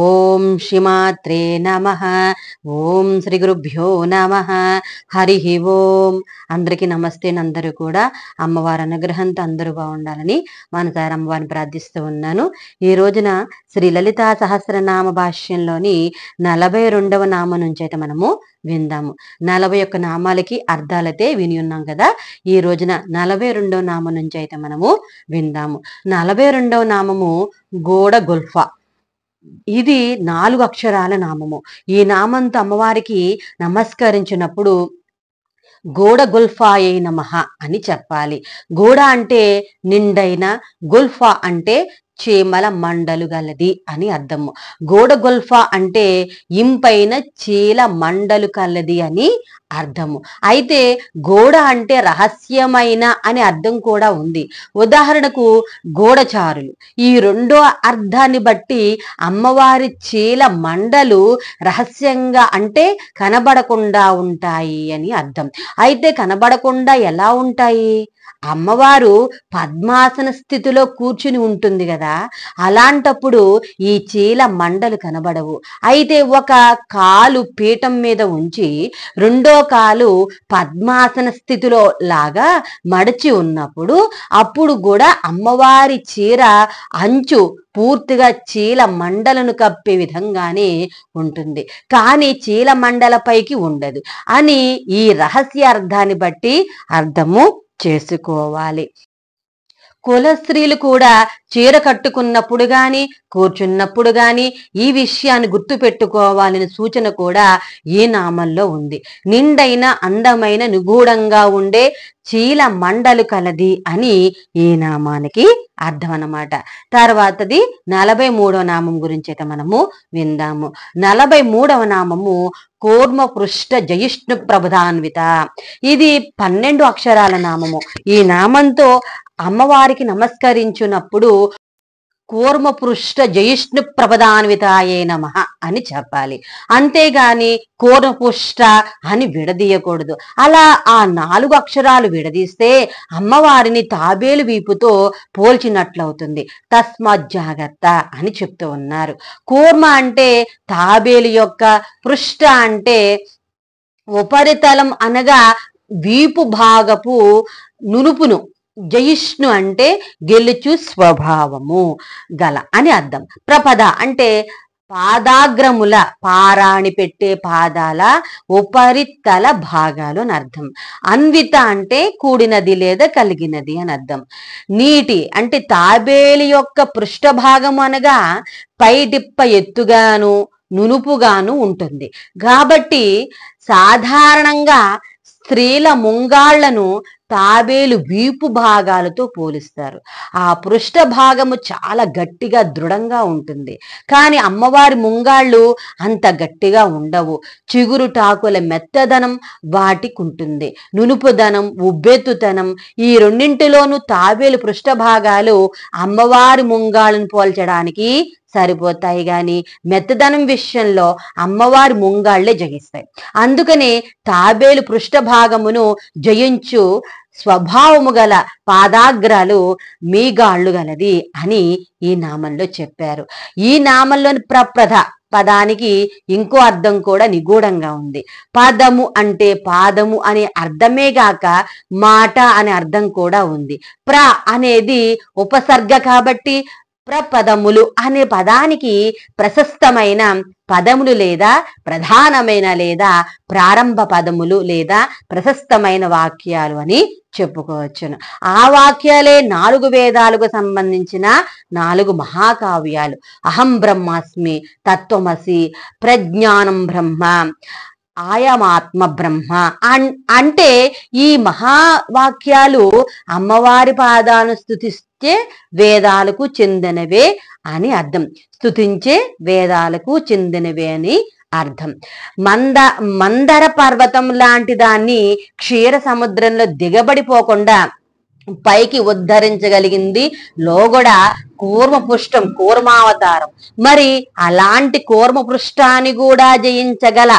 ఓం శ్రీమాత్రే నమః. ఓం శ్రీ గురుభ్యో నమః. హరి ఓం. అందరికీ నమస్తే. అందరూ కూడా అమ్మవారి అనుగ్రహంతో అందరూ బాగుండాలని మనసారి అమ్మవారిని ప్రార్థిస్తూ ఉన్నాను. ఈ రోజున శ్రీ లలితా సహస్రనామ భాష్యంలోని 42వ నామం నుంచి అయితే మనము విందాము. 41 నామాలకి అర్థాలైతే విని ఉన్నాం కదా. ఈ రోజున 42వ నామం నుంచి అయితే మనము విందాము. 42వ నామము గోడ గొల్ఫా. ఇది 4 అక్షరాల నామము. ఈ నామంతో అమ్మవారికి నమస్కరించినప్పుడు గోడ గొల్ఫాయై నమః అని చెప్పాలి. గోడ అంటే నిండైన, గొల్ఫా అంటే చీమల మండలు గలది అని అర్థము. గోడ గొల్ఫా అంటే ఇంపైన చీల మండలు కలది అని అర్థము. అయితే గోడ అంటే రహస్యమైన అని అర్థం కూడా ఉంది. ఉదాహరణకు గోడచారులు. ఈ రెండో అర్థాన్ని బట్టి అమ్మవారి చీల మండలు రహస్యంగా అంటే కనబడకుండా ఉంటాయి అని అర్థం. అయితే కనబడకుండా ఎలా ఉంటాయి? అమ్మవారు పద్మాసన స్థితిలో కూర్చుని ఉంటుంది కదా, అలాంటప్పుడు ఈ చీల మండలు కనబడవు. అయితే ఒక కాలు పీఠం మీద ఉంచి రెండో కాలు పద్మాసన స్థితిలో లాగా మడిచి ఉన్నప్పుడు అప్పుడు కూడా అమ్మవారి చీర అంచు పూర్తిగా చీల మండలను కప్పే విధంగానే ఉంటుంది, కానీ చీల మండలపైకి ఉండదు అని ఈ రహస్య అర్థాన్ని బట్టి అర్థము చేసుకోవాలి. కుల స్త్రీలు కూడా చీర కట్టుకున్నప్పుడు గాని కూర్చున్నప్పుడు గాని ఈ విషయాన్ని గుర్తు పెట్టుకోవాలని సూచన కూడా ఈ నామంలో ఉంది. నిండైన, అందమైన, నిగూఢంగా ఉండే చీల మండలు కలది అని ఈ నామానికి అర్థం అన్నమాట. తర్వాతది 43వ నామం గురించి అయితే మనము విందాము. 43వ నామము కూర్మ పృష్ఠ జయిష్ణు ప్రబుధాన్విత. ఇది 12 అక్షరాల నామము. ఈ నామంతో అమ్మవారికి నమస్కరించినప్పుడు కూర్మ పృష్ఠ జయిష్ణు ప్రబదాన్వితాయే నమః అని చెప్పాలి. అంతేగాని కూర్మపుష్ట అని విడదీయకూడదు. అలా ఆ 4 అక్షరాలు విడదీస్తే అమ్మవారిని తాబేలు వీపుతో పోల్చినట్లవుతుంది. తస్మాత్ జాగ్రత్త అని చెప్తూ ఉన్నారు. కూర్మ అంటే తాబేలు యొక్క, పృష్ఠ అంటే ఉపరితలం అనగా వీపు భాగపు నునుపును, జయిష్ణు అంటే గెలుచు స్వభావము గల అని అర్థం. ప్రపద అంటే పాదాగ్రముల, పారాణి పెట్టే పాదాల ఉపరితల భాగాలు అని అర్థం. అన్విత అంటే కూడినది లేదా కలిగినది అని అర్థం. నీటి అంటే తాబేలు యొక్క పృష్ఠభాగము అనగా పైడిప్ప ఎత్తుగాను నునుపుగాను ఉంటుంది. కాబట్టి సాధారణంగా స్త్రీల ముంగాళ్లను తాబేలు వీపు భాగాలతో పోలిస్తారు. ఆ పృష్ఠ భాగము చాలా గట్టిగా దృఢంగా ఉంటుంది, కానీ అమ్మవారి ముంగాళ్ళు అంత గట్టిగా ఉండవు. చిగురు టాకుల మెత్తదనం వాటికి ఉంటుంది. నునుపుదనం, ఉబ్బెత్తుతనం ఈ రెండింటిలోనూ తాబేలు పృష్ఠ భాగాలు అమ్మవారి ముంగాళ్ళను పోల్చడానికి సరిపోతాయి, గాని మెత్తదనం విషయంలో అమ్మవారి ముంగాళ్లే జయిస్తాయి. అందుకనే తాబేలు పృష్ఠ భాగమును జయించు స్వభావము గల పాదాగ్రాలు మీగాళ్ళు గలది అని ఈ నామంలో చెప్పారు. ఈ నామంలోని ప్రప్రథ పదానికి ఇంకో అర్థం కూడా నిగూఢంగా ఉంది. పదము అంటే పాదము అనే అర్థమే గాక మాట అనే అర్థం కూడా ఉంది. ప్ర అనేది ఉపసర్గ కాబట్టి ప్రపదములు అనే పదానికి ప్రశస్తమైన పదములు లేదా ప్రధానమైన లేదా ప్రారంభ పదములు లేదా ప్రశస్తమైన వాక్యాలు అని చెప్పుకోవచ్చును. ఆ వాక్యాలే 4 వేదాలకు సంబంధించిన 4 మహాకావ్యాలు. అహం బ్రహ్మాస్మి, తత్వమసి, ప్రజ్ఞానం బ్రహ్మ, ఆయమాత్మ బ్రహ్మ అంటే ఈ మహావాక్యాలు అమ్మవారి పాదాలను స్తుతిస్తే వేదాలకు చెందినవే అని అర్థం. స్తుతించే వేదాలకు చెందినవే అని అర్థం. మందర పర్వతం లాంటి దాన్ని క్షీర సముద్రంలో దిగబడిపోకుండా పైకి ఉద్ధరించగలిగింది లోగొడ కూర్మపుష్టం, కూర్మావతారం. మరి అలాంటి కూర్మపృష్ఠాన్ని కూడా జయించగల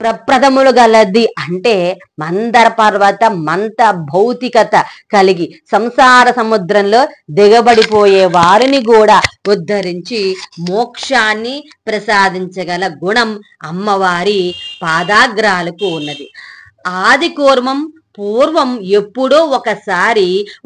ప్రప్రథములు గలది అంటే మందర పర్వత మంత భౌతికత కలిగి సంసార సముద్రంలో దిగబడిపోయే వారిని కూడా ఉద్ధరించి మోక్షాన్ని ప్రసాదించగల గుణం అమ్మవారి పాదాగ్రాలకు ఉన్నది. ఆది కూర్మం పూర్వం ఎప్పుడో ఒకసారి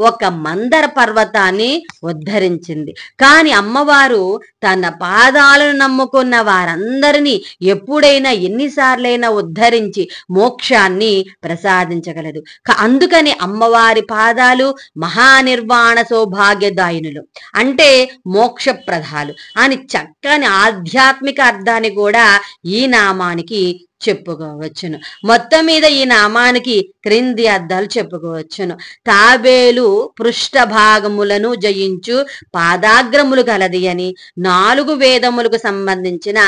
ఒక మందర పర్వతాన్ని ఉద్ధరించింది. కాని అమ్మవారు తన పాదాలను నమ్ముకున్న వారందరినీ ఎప్పుడైనా ఎన్నిసార్లైనా ఉద్ధరించి మోక్షాన్ని ప్రసాదించగలదు. అందుకని అమ్మవారి పాదాలు మహానిర్వాణ సౌభాగ్యదాయినులు అంటే మోక్షప్రదాలు అని చక్కని ఆధ్యాత్మిక అర్థాన్ని కూడా ఈ నామానికి చెప్పుకోవచ్చును. మొత్తం మీద ఈ నామానికి క్రింది అర్థాలు చెప్పుకోవచ్చును. తాబేలు పృష్ఠభాగములను జయించు పాదాగ్రములు కలది అని, 4 వేదములకు సంబంధించిన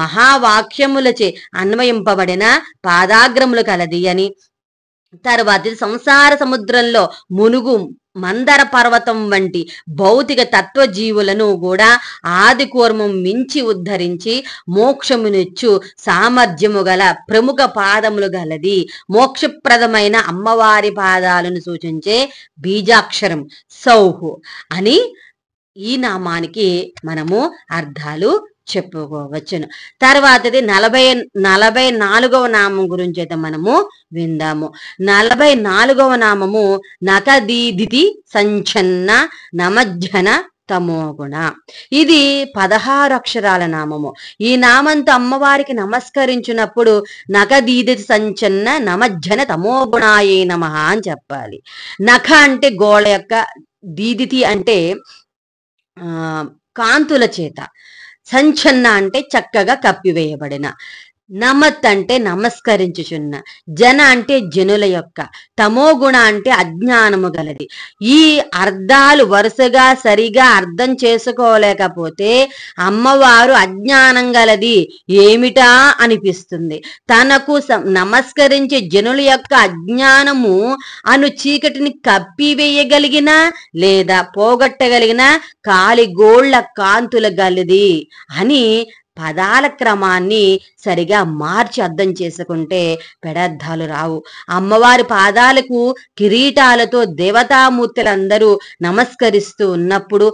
మహావాక్యములచే అన్వయింపబడిన పాదాగ్రములు కలది అని, తర్వాత సంసార సముద్రంలో మునుగు మందర పర్వతం వంటి భౌతిక తత్వజీవులను కూడా ఆది కూర్మం మించి ఉద్ధరించి మోక్షమునిచ్చు సామర్థ్యము గల ప్రముఖ పాదములు గలది. మోక్షప్రదమైన అమ్మవారి పాదాలను సూచించే బీజాక్షరం సౌహు అని ఈ నామానికి మనము అర్థాలు చెప్పుకోవచ్చును. తర్వాతది 44వ నామం గురించి అయితే మనము విందాము. 44వ నామము నకదీదితి సంచన్న నమజ్జన తమోగుణ. ఇది 16 అక్షరాల నామము. ఈ నామంతో అమ్మవారికి నమస్కరించినప్పుడు నకదీదితి సంచన్న నమజ్జన తమోగుణాయే నమః అని చెప్పాలి. నఖ అంటే గోళ యొక్క, దీదితి అంటే కాంతుల చేత, సంచన్న అంటే చక్కగా కప్పివేయబడిన, నమత్ అంటే నమస్కరించుచున్న, జన అంటే జనుల యొక్క, తమోగుణ అంటే అజ్ఞానము గలది. ఈ అర్థాలు వరుసగా సరిగా అర్థం చేసుకోలేకపోతే అమ్మవారు అజ్ఞానం గలది ఏమిటా అనిపిస్తుంది. తనకు నమస్కరించే జనుల యొక్క అజ్ఞానము అను చీకటిని కప్పివేయగలిగిన లేదా పోగొట్టగలిగిన కాలిగోళ్ల కాంతుల గలది అని పదాల క్రమాన్ని సరిగా మార్చి అర్థం చేసుకుంటే పెడర్థాలు రావు. అమ్మవారి పాదాలకు కిరీటాలతో దేవతామూర్తులందరూ నమస్కరిస్తూ ఉన్నప్పుడు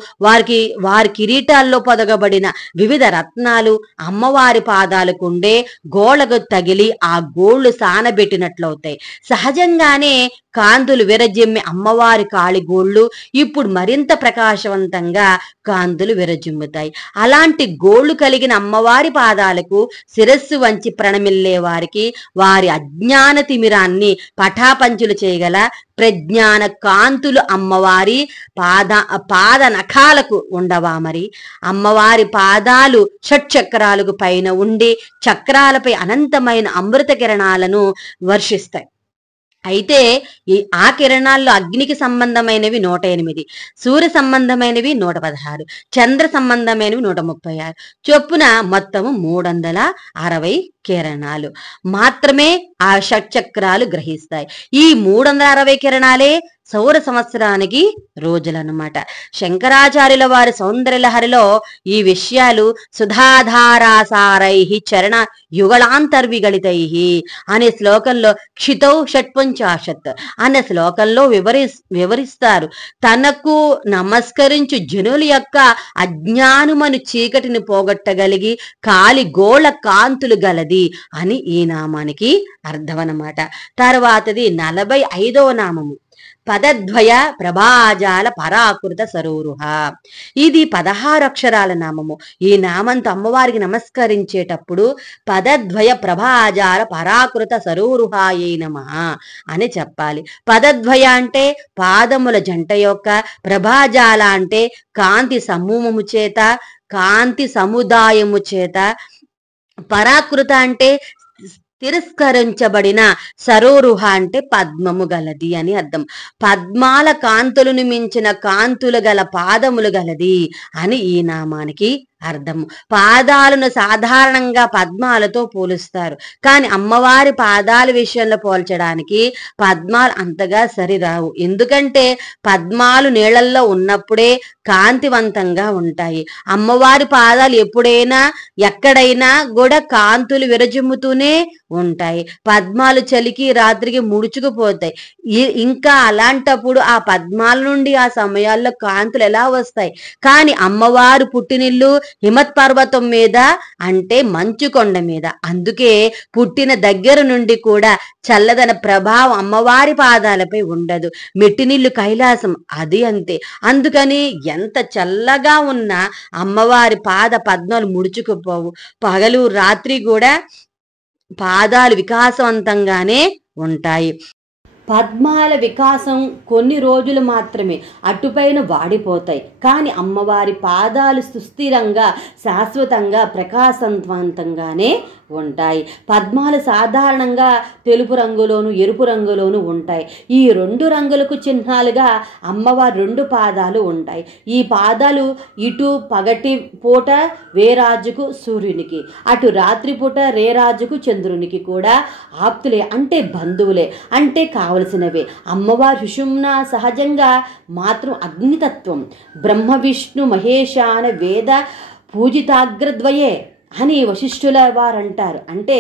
వారి కిరీటాల్లో పొదగబడిన వివిధ రత్నాలు అమ్మవారి పాదాలకు ఉండే గోళ్ళకు తగిలి ఆ గోళ్లు సానబెట్టినట్లవుతాయి. సహజంగానే కాంతులు విరజిమ్మి అమ్మవారి కాళిగోళ్ళు ఇప్పుడు మరింత ప్రకాశవంతంగా కాంతులు విరజిమ్ముతాయి. అలాంటి గోళ్లు కలిగిన అమ్మవారి పాదాలకు శిరస్సు వంచి ప్రణమిల్లే వారికి వారి అజ్ఞాన తిమిరాన్ని పటాపంచులు చేయగల ప్రజ్ఞాన కాంతులు అమ్మవారి పాద నఖాలకు ఉండవా? మరి అమ్మవారి పాదాలు షట్చక్రాలకు పైన ఉండి చక్రాలపై అనంతమైన అమృత కిరణాలను వర్షిస్తాయి. అయితే ఆ కిరణాల్లో అగ్నికి సంబంధమైనవి 108, సూర్య సంబంధమైనవి 116, చంద్ర సంబంధమైనవి 136 చొప్పున మొత్తము 360 కిరణాలు మాత్రమే ఆ షట్చక్రాలు గ్రహిస్తాయి. ఈ 360 కిరణాలే సౌర సంవత్సరానికి రోజులన్నమాట. శంకరాచార్యుల వారి సౌందర్యలహరిలో ఈ విషయాలు సుధాధారాసారై చరణ యుగళాంతర్విగళితై అనే శ్లోకంలో క్షితౌ షట్పంచాశత్ అనే శ్లోకంలో వివరిస్తారు. తనకు నమస్కరించు జనుల యొక్క అజ్ఞానమను చీకటిని పోగొట్టగలిగి కాలిగోళ కాంతులు గలది అని ఈ నామానికి అర్థమన్నమాట. తర్వాతది 45వ నామము పదద్వయ ప్రభాజాల పరాకృత సరోరుహ. ఇది 16 అక్షరాల నామము. ఈ నామంతో అమ్మవారికి నమస్కరించేటప్పుడు పదద్వయ ప్రభాజాల పరాకృత సరోరుహాయే నమః అని చెప్పాలి. పదద్వయ అంటే పాదముల జంట యొక్క, ప్రభాజాల అంటే కాంతి సమూహము చేత, కాంతి సముదాయము చేత, పరాకృత అంటే తిరస్కరించబడిన, సరోరుహ అంటే పద్మము గలది అని అర్థం. పద్మాల కాంతులను మించిన కాంతులు గల పాదములు గలది అని ఈ నామానికి అర్థము. పాదాలను సాధారణంగా పద్మాలతో పోలుస్తారు. కానీ అమ్మవారి పాదాల విషయంలో పోల్చడానికి పద్మాలు అంతగా సరిరావు. ఎందుకంటే పద్మాలు నీళ్ళల్లో ఉన్నప్పుడే కాంతివంతంగా ఉంటాయి. అమ్మవారి పాదాలు ఎప్పుడైనా ఎక్కడైనా కూడా కాంతులు విరజిమ్ముతూనే ఉంటాయి. పద్మాలు చలికి రాత్రికి ముడుచుకుపోతాయి. ఇంకా అలాంటప్పుడు ఆ పద్మాల నుండి ఆ సమయాల్లో కాంతులు ఎలా వస్తాయి? కానీ అమ్మవారు పుట్టినిల్లు హిమత్ పర్వతం మీద, అంటే మంచు కొండ మీద. అందుకే పుట్టిన దగ్గర నుండి కూడా చల్లదన ప్రభావం అమ్మవారి పాదాలపై ఉండదు. మెట్టినిల్లు కైలాసం, అది అంతే. అందుకని ఎంత చల్లగా ఉన్నా అమ్మవారి పాద పద్మాలు ముడుచుకుపోవు. పగలు రాత్రి కూడా పాదాలు వికాసవంతంగానే ఉంటాయి. పద్మాల వికాసం కొన్ని రోజులు మాత్రమే, అటుపైన వాడిపోతాయి. కానీ అమ్మవారి పాదాలు సుస్థిరంగా, శాశ్వతంగా, ప్రకాశవంతంగానే ఉంటాయి. పద్మాలు సాధారణంగా తెలుపు రంగులోను, ఎరుపు రంగులోను ఉంటాయి. ఈ రెండు రంగులకు చిహ్నాలుగా అమ్మవారి రెండు పాదాలు ఉంటాయి. ఈ పాదాలు ఇటు పగటి పూట వేరాజుకు సూర్యునికి, అటు రాత్రిపూట రేరాజుకు చంద్రునికి కూడా ఆప్తులే, అంటే బంధువులే, అంటే కావలసినవే. అమ్మవారి సుషుమ్న సహజంగా మాత్రం అగ్నితత్వం. బ్రహ్మ విష్ణు మహేశాన వేద పూజితాగ్రద్వయే అని వశిష్ఠుల వారు అంటారు. అంటే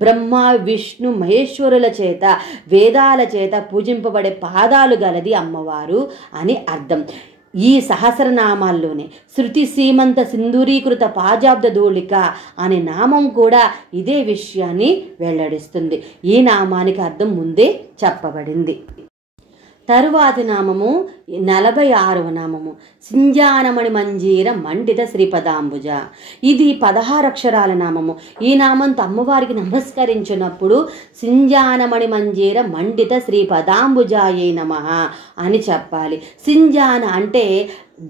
బ్రహ్మ విష్ణు మహేశ్వరుల చేత, వేదాల చేత పూజింపబడే పాదాలు గలది అమ్మవారు అని అర్థం. ఈ సహస్రనామాల్లోనే శృతి సీమంత సింధూరీకృత పాజాబ్ద ధూళిక అనే నామం కూడా ఇదే విషయాన్ని వెల్లడిస్తుంది. ఈ నామానికి అర్థం ముందే చెప్పబడింది. తరువాతి నామము 46వ నామము సింజానమణి మంజీర మండిత శ్రీపదాంబుజ. ఇది 16 అక్షరాల నామము. ఈ నామంతో అమ్మవారికి నమస్కరించినప్పుడు సింజానమణి మంజీర మండిత శ్రీపదాంబుజాయే నమః అని చెప్పాలి. సింజాన అంటే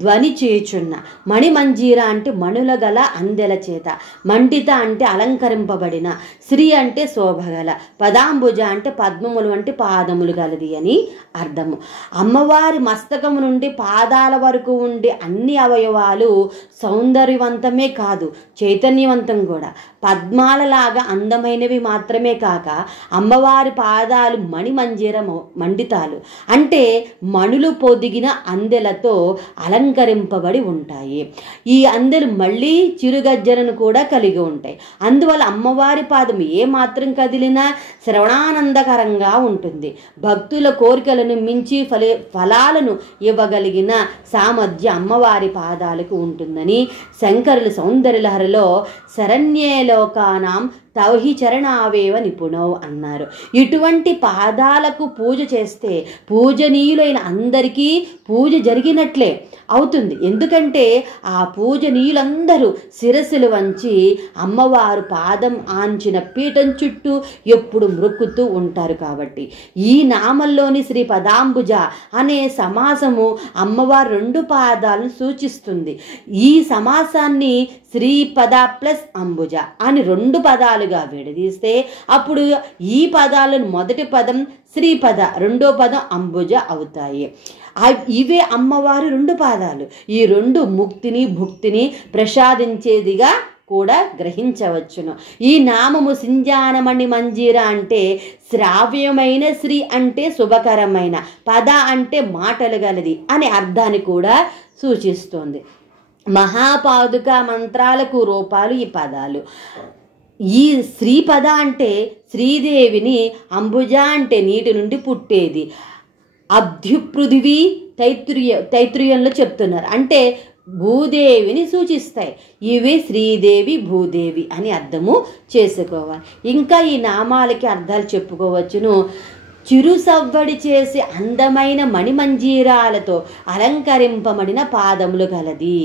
ధ్వని చేయుచున్న, మణిమంజీర అంటే మణుల గల అందెల చేత, మండిత అంటే అలంకరింపబడిన, శ్రీ అంటే శోభగల, పదాంబుజ అంటే పద్మములు అంటే పాదములు గలది అని అర్థము. అమ్మవారి మస్తకము నుండి పాదాల వరకు ఉండే అన్ని అవయవాలు సౌందర్యవంతమే కాదు, చైతన్యవంతం కూడా. పద్మాలలాగా అందమైనవి మాత్రమే కాక అమ్మవారి పాదాలు మణిమంజీర మండితాలు, అంటే మణులు పొదిగిన అందెలతో అలంకరింపబడి ఉంటాయి. ఈ అందెలు మళ్ళీ చిరుగజ్జలను కూడా కలిగి ఉంటాయి. అందువల్ల అమ్మవారి పాదం ఏ మాత్రం కదిలినా శ్రవణానందకరంగా ఉంటుంది. భక్తుల కోరికలను మించి ఫలాలను ఇవ్వగలిగిన సామర్థ్యం అమ్మవారి పాదాలకు ఉంటుందని శంకరులు సౌందర్యలహరిలో శరణ్యేలోకానాం తౌహి చరణావేవ నిపుణౌ అన్నారు. ఇటువంటి పాదాలకు పూజ చేస్తే పూజనీయులైన అందరికీ పూజ జరిగినట్లే అవుతుంది. ఎందుకంటే ఆ పూజనీయులందరూ శిరస్సులు వంచి అమ్మవారు పాదం ఆంచిన పీఠం చుట్టూ ఎప్పుడు మ్రొక్కుతూ ఉంటారు. కాబట్టి ఈ నామంలోని శ్రీ పదాంబుజ అనే సమాసము అమ్మవారు రెండు పాదాలను సూచిస్తుంది. ఈ సమాసాన్ని శ్రీపద ప్లస్ అంబుజ అని రెండు పదాలుగా విడదీస్తే అప్పుడు ఈ పదాలను మొదటి పదం శ్రీపద, రెండో పదం అంబుజ అవుతాయి. ఇవే అమ్మవారి రెండు పాదాలు. ఈ రెండు ముక్తిని భుక్తిని ప్రసాదించేదిగా కూడా గ్రహించవచ్చును. ఈ నామము సింజానమణి మంజీర అంటే శ్రావ్యమైన, శ్రీ అంటే శుభకరమైన, పద అంటే మాటలు గలది అనే అర్థాన్ని కూడా సూచిస్తోంది. మహాపాదుక మంత్రాలకు రూపాలు ఈ పదాలు. ఈ శ్రీపద అంటే శ్రీదేవిని, అంబుజ అంటే నీటి నుండి పుట్టేది. అభ్యుపృథివీ తైత్రీయంలో చెప్తున్నారు, అంటే భూదేవిని సూచిస్తాయి. ఇవి శ్రీదేవి భూదేవి అని అర్థము చేసుకోవాలి. ఇంకా ఈ నామాలకి అర్థాలు చెప్పుకోవచ్చును. చిరు సవ్వడి చేసి అందమైన మణిమంజీరాలతో అలంకరింపబడిన పాదములు గలది.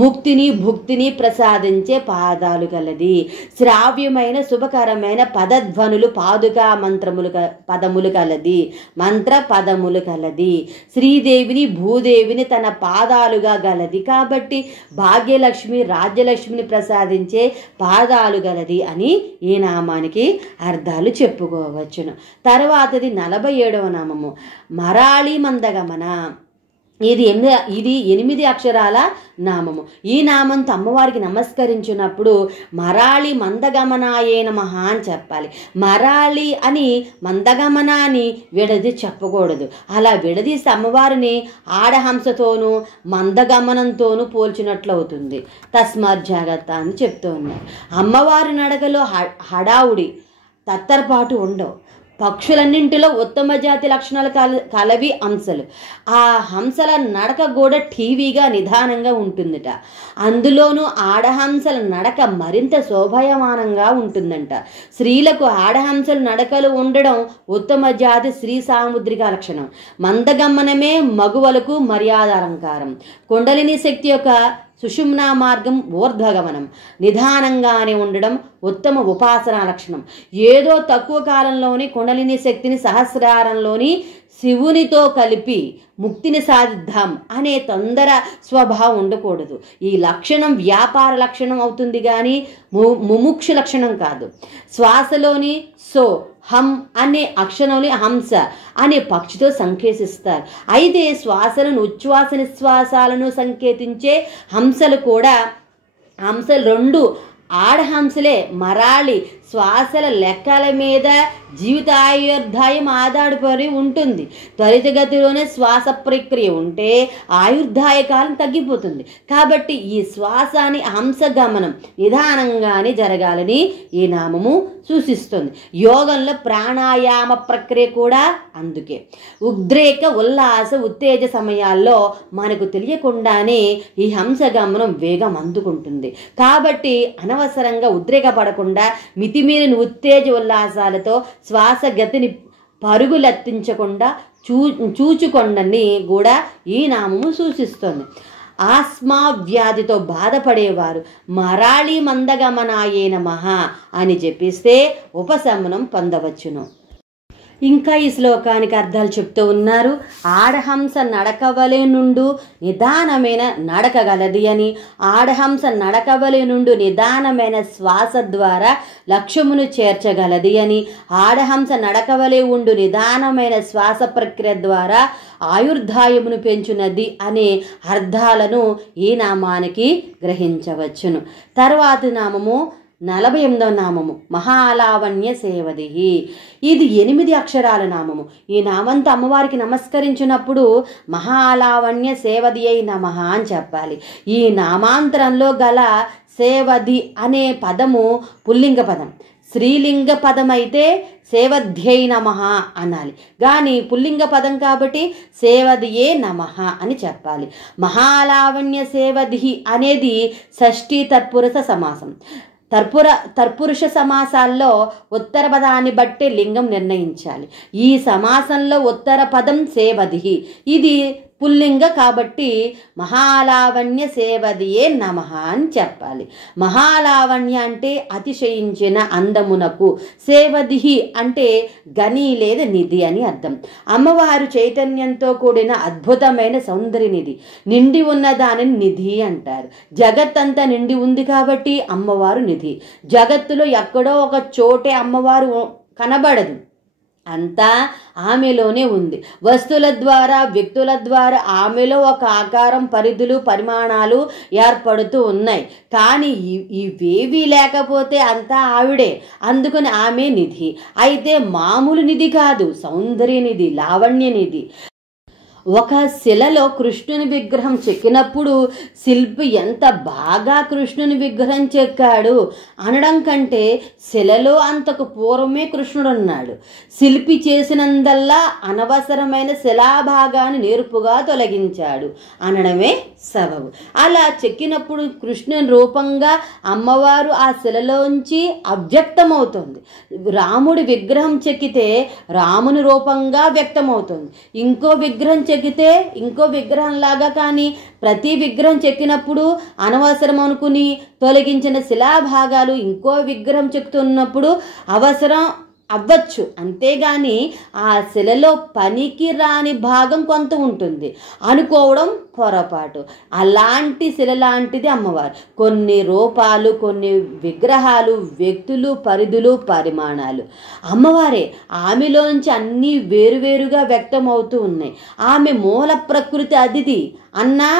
ముక్తిని భుక్తిని ప్రసాదించే పాదాలు గలది. శ్రావ్యమైన శుభకరమైన పదధ్వనులు పాదుకా మంత్రములు పదములు కలది, మంత్ర పదములు కలది. శ్రీదేవిని భూదేవిని తన పాదాలుగా గలది కాబట్టి భాగ్యలక్ష్మి రాజ్యలక్ష్మిని ప్రసాదించే పాదాలు గలది అని ఈ నామానికి అర్థాలు చెప్పుకోవచ్చును. తర్వాతది 47వ నామము మరాళి మందగమన. ఇది 8 అక్షరాల నామము. ఈ నామంతో అమ్మవారికి నమస్కరించినప్పుడు మరాళి మందగమనాయే నమః అని చెప్పాలి. మరాళి అని మందగమనాన్ని విడది చెప్పకూడదు. అలా విడదీస్తే అమ్మవారిని ఆడహంసతోనూ మందగమనంతోనూ పోల్చినట్లు అవుతుంది. తస్మాత్ జాగ్రత్త అని చెప్తూ ఉన్నారు. అమ్మవారి నడకలో హడావుడి తత్తరపాటు ఉండవు. పక్షులన్నింటిలో ఉత్తమ జాతి లక్షణాలు కలవి హంసలు. ఆ హంసల నడక కూడా టీవీగా నిదానంగా ఉంటుందట. అందులోనూ ఆడహంసల నడక మరింత శోభాయమానంగా ఉంటుందంట. స్త్రీలకు ఆడహంసలు నడకలు ఉండడం ఉత్తమ జాతి స్త్రీ సాముద్రిక లక్షణం. మందగమనమే మగువలకు మర్యాద అలంకారం. కుండలిని శక్తి యొక్క సుషుమ్నా మార్గం ఊర్ధ్వగమనం. నిదానంగానే ఉండడం ఉత్తమ ఉపాసనా లక్షణం. ఏదో తక్కువ కాలంలోని కుండలిని శక్తిని సహస్రారంలోని శివునితో కలిపి ముక్తిని సాధిద్దాం అనే తొందర స్వభావం ఉండకూడదు. ఈ లక్షణం వ్యాపార లక్షణం అవుతుంది కానీ ముముక్షు లక్షణం కాదు. శ్వాసలోని సో హం అనే అక్షరంలోని హంస అనే పక్షితో సంకేతిస్తారు. అయితే శ్వాసలను ఉచ్ఛ్వాస నిశ్వాసాలను సంకేతించే హంసలు రెండు ఆడహంసలే. మరాళి శ్వాసల లెక్కల మీద జీవితాయుర్దాయం ఆధారపడి ఉంటుంది. త్వరితగతిలోనే శ్వాస ప్రక్రియ ఉంటే ఆయుర్దాయ కాలం తగ్గిపోతుంది. కాబట్టి ఈ శ్వాస అని హంసగమనం నిదానంగానే జరగాలని ఈ నామము సూచిస్తుంది. యోగంలో ప్రాణాయామ ప్రక్రియ కూడా అందుకే. ఉద్రేక ఉల్లాస ఉత్తేజ సమయాల్లో మనకు తెలియకుండానే ఈ హంసగమనం వేగం అందుకుంటుంది. కాబట్టి అనవసరంగా ఉద్రేకపడకుండా మితిమీరిన ఉత్తేజ ఉల్లాసాలతో శ్వాస గతిని పరుగులెత్తించకుండా చూచుకొండని కూడా ఈ నామము సూచిస్తుంది. ఆస్మా వ్యాధితో బాధపడేవారు మరాళి మందగమనాయే నమః అని జపిస్తే ఉపశమనం పొందవచ్చును. ఇంకా ఈ శ్లోకానికి అర్థాలు చెప్తూ ఉన్నారు. ఆడహంస నడకవలే నుండు నిదానమైన నడకగలది అని, ఆడహంస నడకవలే నుండు నిదానమైన శ్వాస ద్వారా లక్ష్యమును చేర్చగలది అని, ఆడహంస నడకవలే ఉండు నిదానమైన శ్వాస ప్రక్రియ ద్వారా ఆయుర్దాయమును పెంచునది అనే అర్థాలను ఈ నామానికి గ్రహించవచ్చును. తర్వాతి నామము 48వ నామము మహాలావణ్య సేవదిహి. ఇది 8 అక్షరాల నామము. ఈ నామంతో అమ్మవారికి నమస్కరించినప్పుడు మహాలావణ్య సేవది అయి నమః అని చెప్పాలి. ఈ నామాంతరంలో గల సేవది అనే పదము పుల్లింగ పదం. స్త్రీలింగ పదం అయితే సేవధ్యై నమః అనాలి. కానీ పుల్లింగ పదం కాబట్టి సేవదియే నమః అని చెప్పాలి. మహాలావణ్య సేవదిహి అనేది షష్ఠీ తత్పురుష సమాసం. తర్పురుష సమాసాల్లో ఉత్తర పదాన్ని బట్టి లింగం నిర్ణయించాలి. ఈ సమాసంలో ఉత్తర పదం సేవదిహి. ఇది పుల్లింగ కాబట్టి మహాలావణ్య సేవదియే నమః అని చెప్పాలి. మహాలావణ్య అంటే అతిశయించిన అందమునకు, సేవదిహి అంటే గని లేదా నిధి అని అర్థం. అమ్మవారు చైతన్యంతో కూడిన అద్భుతమైన సౌందర్యనిధి. నిండి ఉన్న దానిని నిధి అంటారు. జగత్తంతా నిండి ఉంది కాబట్టి అమ్మవారు నిధి. జగత్తులో ఎక్కడో ఒక చోటే అమ్మవారు కనబడదు, అంతా ఆమెలోనే ఉంది. వస్తువుల ద్వారా వ్యక్తుల ద్వారా ఆమెలో ఒక ఆకారం, పరిధులు, పరిమాణాలు ఏర్పడుతూ ఉన్నాయి. కానీ ఇవేవీ లేకపోతే అంతా ఆవిడే. అందుకని ఆమె నిధి. అయితే మామూలు నిధి కాదు, సౌందర్య నిధి, లావణ్య నిధి. ఒక శిలలో కృష్ణుని విగ్రహం చెక్కినప్పుడు శిల్పి ఎంత బాగా కృష్ణుని విగ్రహం చెక్కాడు అనడం కంటే శిలలో అంతకు పూర్వమే కృష్ణుడు ఉన్నాడు. శిల్పి చేసినందల్లా అనవసరమైన శిలాభాగాన్ని నేర్పుగా తొలగించాడు అనడమే సబబు. అలా చెక్కినప్పుడు కృష్ణుని రూపంగా అమ్మవారు ఆ శిలలోంచి అవ్యక్తమవుతుంది. రాముడి విగ్రహం చెక్కితే రాముని రూపంగా వ్యక్తమవుతుంది. ఇంకో విగ్రహం చెక్కితే ఇంకో విగ్రహంలాగా. కానీ ప్రతి విగ్రహం చెక్కినప్పుడు అనవసరం అనుకుని తొలగించిన శిలాభాగాలు ఇంకో విగ్రహం చెక్కుతున్నప్పుడు అవసరం అవ్వచ్చు, అంతేగాని ఆ శిలలో పనికి రాని భాగం కొంత ఉంటుంది అనుకోవడం పొరపాటు. అలాంటి శిల లాంటిది అమ్మవారు. కొన్ని రూపాలు, కొన్ని విగ్రహాలు, వ్యక్తులు, పరిధులు, పరిమాణాలు అమ్మవారే. ఆమెలోంచి అన్నీ వేరువేరుగా వ్యక్తమవుతూ ఉన్నాయి. ఆమె మూల ప్రకృతి అదిది అన్నా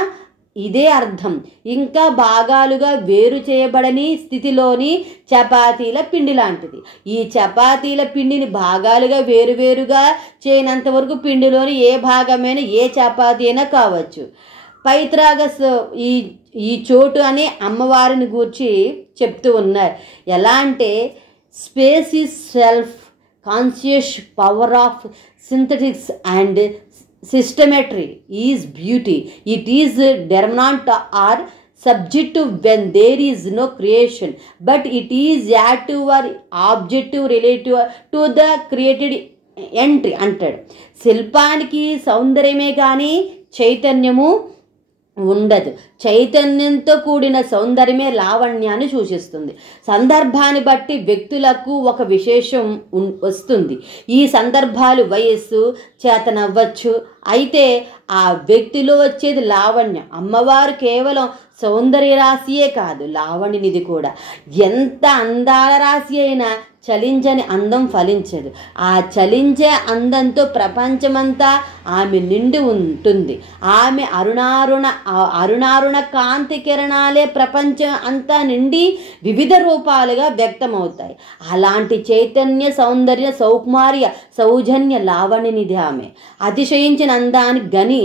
ఇదే అర్థం. ఇంకా భాగాలుగా వేరు చేయబడని స్థితిలోని చపాతీల పిండి లాంటిది. ఈ చపాతీల పిండిని భాగాలుగా వేరువేరుగా చేయనంత వరకు పిండిలోని ఏ భాగమైనా ఏ చపాతీ అయినా కావచ్చు. పైత్రాగస్ ఈ చోటు అనే అమ్మవారిని గూర్చి చెప్తూ ఉన్నారు. ఎలా అంటే space is self conscious power of synthetics and systemetry is beauty. It is dominant or subjective when there is no creation, but it is active or objective relative to the created entry అంటాడు. శిల్పానికి సౌందర్యమే కానీ చైతన్యము ఉండదు. చైతన్యంతో కూడిన సౌందర్యమే లావణ్యాన్ని సూచిస్తుంది. సందర్భాన్ని బట్టి వ్యక్తులకు ఒక విశేషం వస్తుంది. ఈ సందర్భాలు వయస్సు చేతనవ్వచ్చు. అయితే ఆ వ్యక్తిలో వచ్చేది లావణ్యం. అమ్మవారు కేవలం సౌందర్య రాశియే కాదు, లావణ్యనిది కూడా. ఎంత అందాల రాశి అయినా చలించని అందం ఫలించదు. ఆ చలించే అందంతో ప్రపంచమంతా ఆమె నిండి ఉంటుంది. ఆమె అరుణారుణ కాంతి కిరణాలే ప్రపంచం అంతా నిండి వివిధ రూపాలుగా వ్యక్తమవుతాయి. అలాంటి చైతన్య, సౌందర్య, సౌకుమార్య, సౌజన్య లావణ్యనిధి ఆమె. అతిశయించిన అందానికి గని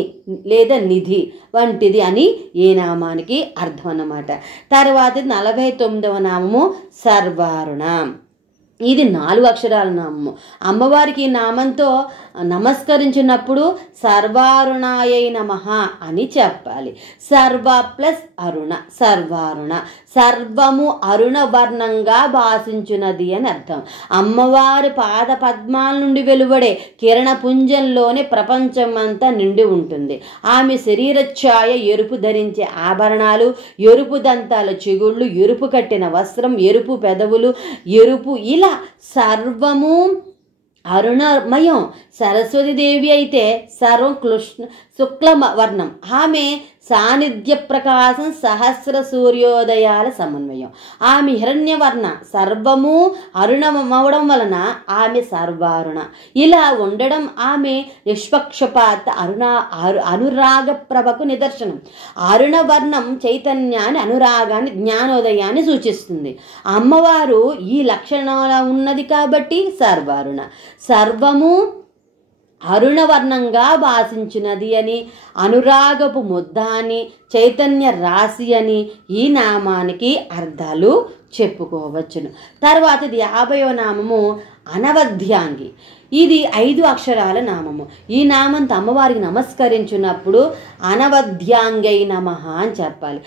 లేదా నిధి వంటిది అని ఈ నామానికి అర్థం అన్నమాట. తర్వాత 49వ నామము సర్వారుణ. ఇది 4 అక్షరాల నామము. అమ్మవారికి ఈ నామంతో నమస్కరించినప్పుడు సర్వారుణాయై నమః అని చెప్పాలి. సర్వ ప్లస్ అరుణ, సర్వారుణ. సర్వము అరుణ వర్ణంగా భాషించున్నది అని అర్థం. అమ్మవారి పాద పద్మాల నుండి వెలువడే కిరణ పుంజంలోనే ప్రపంచం అంతా నిండి ఉంటుంది. ఆమె శరీర ఛాయ ఎరుపు, ధరించే ఆభరణాలు ఎరుపు, దంతాల చిగుళ్ళు ఎరుపు, కట్టిన వస్త్రం ఎరుపు, పెదవులు ఎరుపు, ఇలా సర్వము అరుణమయం. సరస్వతీదేవి అయితే సర్వం శుక్ల వర్ణం. ఆమె సాన్నిధ్య ప్రకాశం, సహస్ర సూర్యోదయాల సమన్వయం. ఆమె హిరణ్యవర్ణ. సర్వము అరుణమవడం వలన ఆమె సర్వారుణ. ఇలా ఉండడం ఆమె నిష్పక్షపాత అనురాగ ప్రభకు నిదర్శనం. అరుణవర్ణం చైతన్యాన్ని, అనురాగాన్ని, జ్ఞానోదయాన్ని సూచిస్తుంది. అమ్మవారు ఈ లక్షణాల ఉన్నది కాబట్టి సర్వారుణ. సర్వము అరుణవర్ణంగా భాషించినది అని, అనురాగపు ముద్ద అని, చైతన్య రాశి అని ఈ నామానికి అర్థాలు చెప్పుకోవచ్చును. తర్వాత 50వ నామము అనవధ్యాంగి. ఇది 5 అక్షరాల నామము. ఈ నామంతో అమ్మవారికి నమస్కరించినప్పుడు అనవధ్యాంగై నమః అని చెప్పాలి.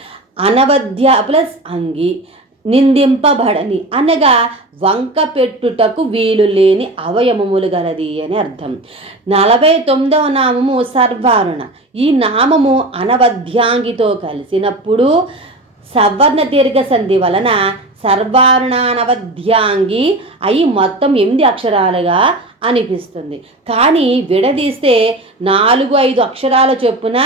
అనవధ్య ప్లస్ అంగి, నిందింపబడని అనగా వంక పెట్టుటకు వీలు లేని అవయవములు గలది అని అర్థం. 49వ నామము సర్వారుణ. ఈ నామము అనవధ్యాంగితో కలిసినప్పుడు సవర్ణ దీర్ఘ సంధి వలన సర్వారుణానవధ్యాంగి అయి మొత్తం 8 అక్షరాలుగా అనిపిస్తుంది. కానీ విడదీస్తే 4-5 అక్షరాల చొప్పున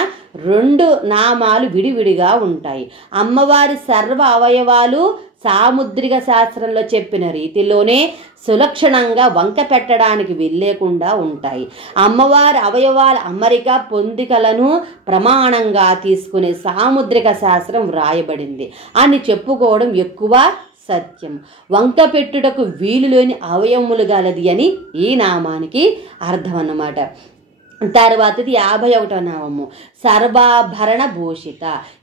2 నామాలు విడివిడిగా ఉంటాయి. అమ్మవారి సర్వ అవయవాలు సాముద్రిక శాస్త్రంలో చెప్పిన రీతిలోనే సులక్షణంగా వంక పెట్టడానికి వీల్లేకుండా ఉంటాయి. అమ్మవారి అవయవాల అమరిక, పొందికలను ప్రమాణంగా తీసుకునే సాముద్రిక శాస్త్రం వ్రాయబడింది అని చెప్పుకోవడం ఎక్కువ సత్యం. వంక పెట్టుటకు వీలులోని అవయవములు గలది అని ఈ నామానికి అర్థం అన్నమాట. తర్వాతది 51వ నామము సర్వాభరణ భూషిత.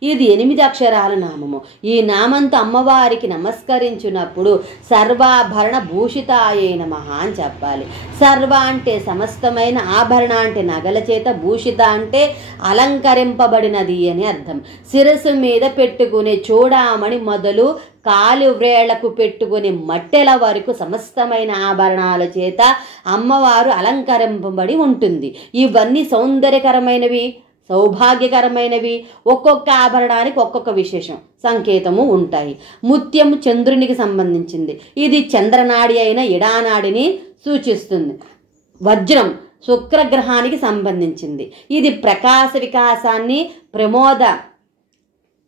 ఇది 8 అక్షరాల నామము. ఈ నామంతో అమ్మవారికి నమస్కరించినప్పుడు సర్వాభరణ భూషితాయై నమః అని చెప్పాలి. సర్వ అంటే సమస్తమైన, ఆభరణ అంటే నగల చేత, భూషిత అంటే అలంకరింపబడినది అని అర్థం. శిరస్సు మీద పెట్టుకునే చూడామణి మొదలు కాలు వ్రేళ్లకు పెట్టుకుని మట్టెల వరకు సమస్తమైన ఆభరణాల చేత అమ్మవారు అలంకరింపబడి ఉంటుంది. ఇవన్నీ సౌందర్యకరమైనవి, సౌభాగ్యకరమైనవి. ఒక్కొక్క ఆభరణానికి ఒక్కొక్క విశేషం, సంకేతము ఉంటాయి. ముత్యము చంద్రునికి సంబంధించింది. ఇది చంద్రనాడి అయిన ఇడానాడిని సూచిస్తుంది. వజ్రం శుక్రగ్రహానికి సంబంధించింది. ఇది ప్రకాశ వికాసాన్ని, ప్రమోద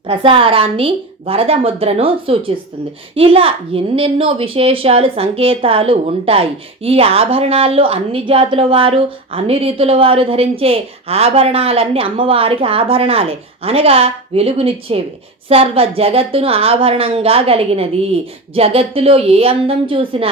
ప్రసారాన్ని, వరద ముద్రను సూచిస్తుంది. ఇలా ఎన్నెన్నో విశేషాలు, సంకేతాలు ఉంటాయి. ఈ ఆభరణాల్లో అన్ని జాతుల వారు, అన్ని రీతుల వారు ధరించే ఆభరణాలన్నీ అమ్మవారికి ఆభరణాలే, అనగా వెలుగునిచ్చేవి. సర్వ జగత్తును ఆభరణంగా కలిగినది. జగత్తులో ఏ అందం చూసినా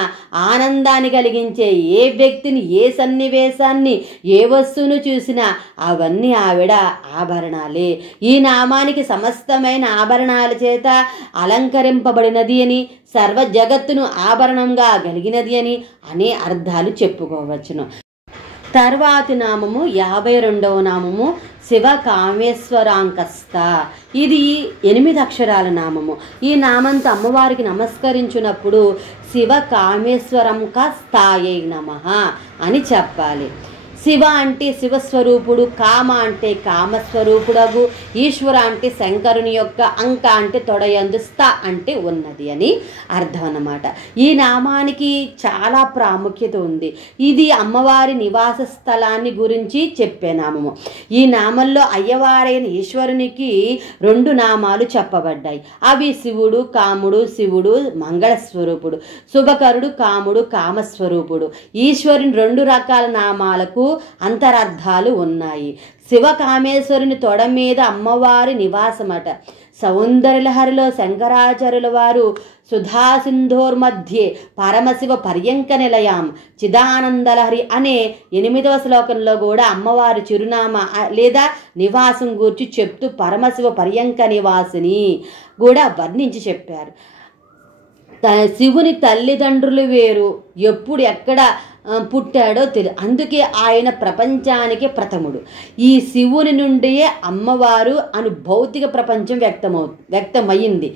ఆనందాన్ని కలిగించే ఏ వ్యక్తిని, ఏ సన్నివేశాన్ని, ఏ వస్తువును చూసినా అవన్నీ ఆవిడ ఆభరణాలే. ఈ నామానికి సమస్తమైన ఆభరణాల చేత అలంకరింపబడినది అని, సర్వ జగత్తును ఆభరణంగా కలిగినది అని అనే అర్థాలు చెప్పుకోవచ్చును. తర్వాతి నామము 52వ నామము శివ కామేశ్వరాంకస్త. ఇది 8 అక్షరాల నామము. ఈ నామంతో అమ్మవారికి నమస్కరించినప్పుడు శివ కామేశ్వరంకస్తాయై నమః అని చెప్పాలి. శివ అంటే శివస్వరూపుడు, కామ అంటే కామస్వరూపుడగు, ఈశ్వర అంటే శంకరుని యొక్క, అంక అంటే తొడయందు, స్థ అంటే ఉన్నది అని అర్థం అన్నమాట. ఈ నామానికి చాలా ప్రాముఖ్యత ఉంది. ఇది అమ్మవారి నివాస స్థలాన్ని గురించి చెప్పే నామము. ఈ నామంలో అయ్యవారైన ఈశ్వరునికి 2 నామాలు చెప్పబడ్డాయి. అవి శివుడు కాముడు, శివుడు మంగళస్వరూపుడు, శుభకరుడు కాముడు కామస్వరూపుడు. ఈశ్వరుని 2 రకాల నామాలకు అంతరార్థాలు ఉన్నాయి. శివకామేశ్వరుని తొడ మీద అమ్మవారి నివాసమట. సౌందర్యలహరిలో శంకరాచార్యుల వారు సుధాసింధోర్మధ్యే పరమశివ పర్యంక నిలయాం చిదానందలహరి అనే 8వ శ్లోకంలో కూడా అమ్మవారి చిరునామా లేదా నివాసం గురించి చెప్తూ పరమశివ పర్యంక నివాసిని కూడా వర్ణించి చెప్పారు. శివుని తల్లిదండ్రులు వేరు, ఎప్పుడు ఎక్కడ పుట్టాడో తెలియదు. అందుకే ఆయన ప్రపంచానికి ప్రథముడు. ఈ శివుని నుండియే అమ్మవారు అను భౌతిక ప్రపంచం వ్యక్తమయ్యింది.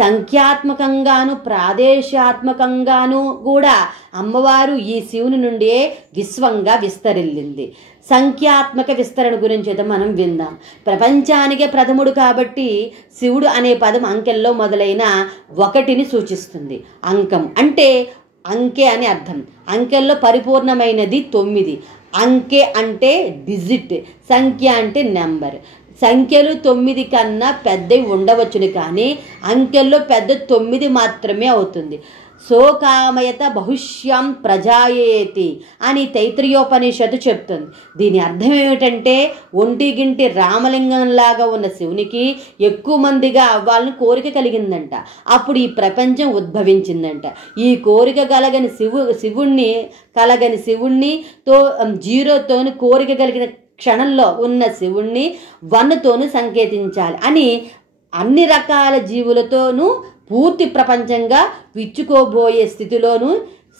సంఖ్యాత్మకంగాను ప్రాదేశాత్మకంగాను కూడా అమ్మవారు ఈ శివుని నుండే విశ్వంగా విస్తరిల్లింది. సంఖ్యాత్మక విస్తరణ గురించి అయితే మనం విందాం. ప్రపంచానికే ప్రథముడు కాబట్టి శివుడు అనే పదం అంకెల్లో మొదలైన 1ని సూచిస్తుంది. అంకం అంటే అంకె అని అర్థం. అంకెల్లో పరిపూర్ణమైనది 9. అంకె అంటే డిజిట్, సంఖ్య అంటే నెంబర్. సంఖ్యలు 9 కన్నా పెద్దవి ఉండవచ్చును, కానీ అంకెల్లో పెద్ద 9 మాత్రమే అవుతుంది. సోకామయత బహుశ్యాం ప్రజాయేతి అని తైత్రీయోపనిషత్తు చెప్తుంది. దీని అర్థం ఏమిటంటే, ఒంటిగింటి రామలింగంలాగా ఉన్న శివునికి ఎక్కువ మందిగా అవ్వాలని కోరిక కలిగిందంట. అప్పుడు ఈ ప్రపంచం ఉద్భవించిందంట. ఈ కోరిక కలగని శివుణ్ణి తో 0తోని కోరిక కలిగిన క్షణంలో ఉన్న శివుణ్ణి 1తోను సంకేతించాలి అని అన్ని రకాల జీవులతోనూ పూర్తి ప్రపంచంగా విచ్చుకోబోయే స్థితిలోనూ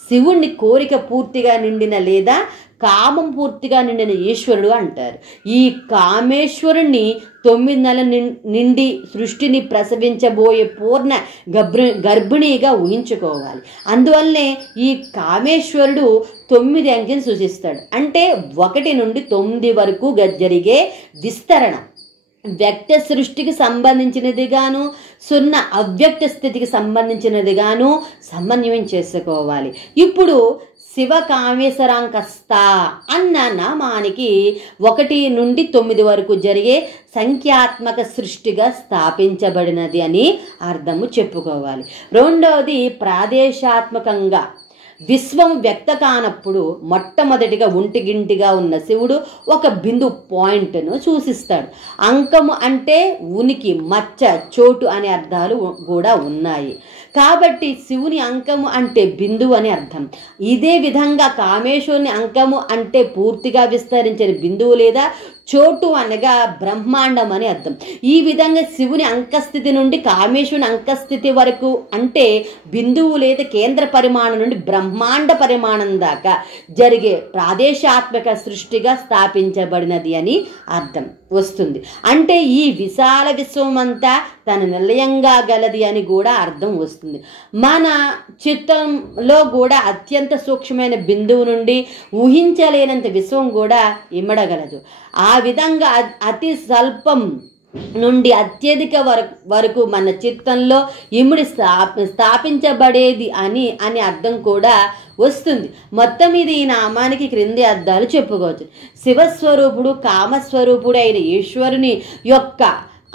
శివుణ్ణి కోరిక పూర్తిగా నిండిన లేదా కామం పూర్తిగా నిండిన ఈశ్వరుడు అంటారు. ఈ కామేశ్వరుణ్ణి 9 నెలల నిండి సృష్టిని ప్రసవించబోయే పూర్ణ గర్భిణిగా ఊహించుకోవాలి. అందువల్లనే ఈ కామేశ్వరుడు 9 అంకెను సూచిస్తాడు. అంటే 1 నుండి 9 వరకు జరిగే విస్తరణ వ్యక్త సృష్టికి సంబంధించినదిగాను, 0 అవ్యక్త స్థితికి సంబంధించినదిగాను సమన్వయం చేసుకోవాలి. ఇప్పుడు శివ కామేశ్వరాంకస్త అన్న నామానికి 1 నుండి 9 వరకు జరిగే సంఖ్యాత్మక సృష్టిగా స్థాపించబడినది అని అర్థము చెప్పుకోవాలి. రెండవది ప్రాదేశాత్మకంగా విశ్వం వ్యక్త కానప్పుడు మొట్టమొదటిగా ఒంటిగింటిగా ఉన్న శివుడు ఒక బిందు పాయింట్ను సూచిస్తాడు. అంకము అంటే ఉనికి, మచ్చ, చోటు అనే అర్థాలు కూడా ఉన్నాయి. కాబట్టి శివుని అంకము అంటే బిందువు అని అర్థం. ఇదే విధంగా కామేశ్వరుని అంకము అంటే పూర్తిగా విస్తరించిన బిందువు లేదా చోటు అనగా బ్రహ్మాండం అని అర్థం. ఈ విధంగా శివుని అంకస్థితి నుండి కామేశ్వరుని అంకస్థితి వరకు అంటే బిందువు లేదా కేంద్ర పరిమాణం నుండి బ్రహ్మాండ పరిమాణం దాకా జరిగే ప్రాదేశాత్మక సృష్టిగా స్థాపించబడినది అని అర్థం వస్తుంది. అంటే ఈ విశాల విశ్వమంతా తన నిలయంగా గలది అని కూడా అర్థం వస్తుంది. మన చిత్తంలో కూడా అత్యంత సూక్ష్మమైన బిందువు నుండి ఊహించలేనంత విశ్వం కూడా ఇమ్మడగలదు. ఆ విధంగా అతి స్వల్పం నుండి అత్యధిక వరకు మన చిత్తంలో ఇముడి స్థాపించబడేది అని అర్థం కూడా వస్తుంది. మొత్తం ఇది ఈ నామానికి క్రింది అర్థాలు చెప్పుకోవచ్చు. శివస్వరూపుడు, కామస్వరూపుడు అయిన ఈశ్వరుని యొక్క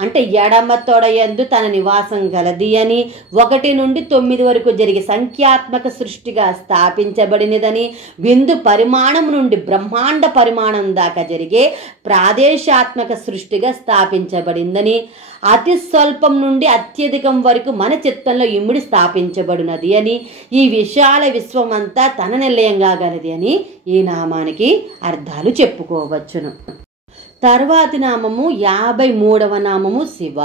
అంటే ఎడమ తొడయందు తన నివాసం గలది అని, 1 నుండి 9 వరకు జరిగే సంఖ్యాత్మక సృష్టిగా స్థాపించబడినదని, బిందు పరిమాణం నుండి బ్రహ్మాండ పరిమాణం దాకా జరిగే ప్రాదేశాత్మక సృష్టిగా స్థాపించబడిందని, అతి స్వల్పం నుండి అత్యధికం వరకు మన చిత్తంలో ఇమిడి స్థాపించబడినది అని, ఈ విశాల విశ్వమంతా తన నిలయంగా గలది అని ఈ నామానికి అర్థాలు చెప్పుకోవచ్చును. తర్వాతి నామము 53వ నామము శివ.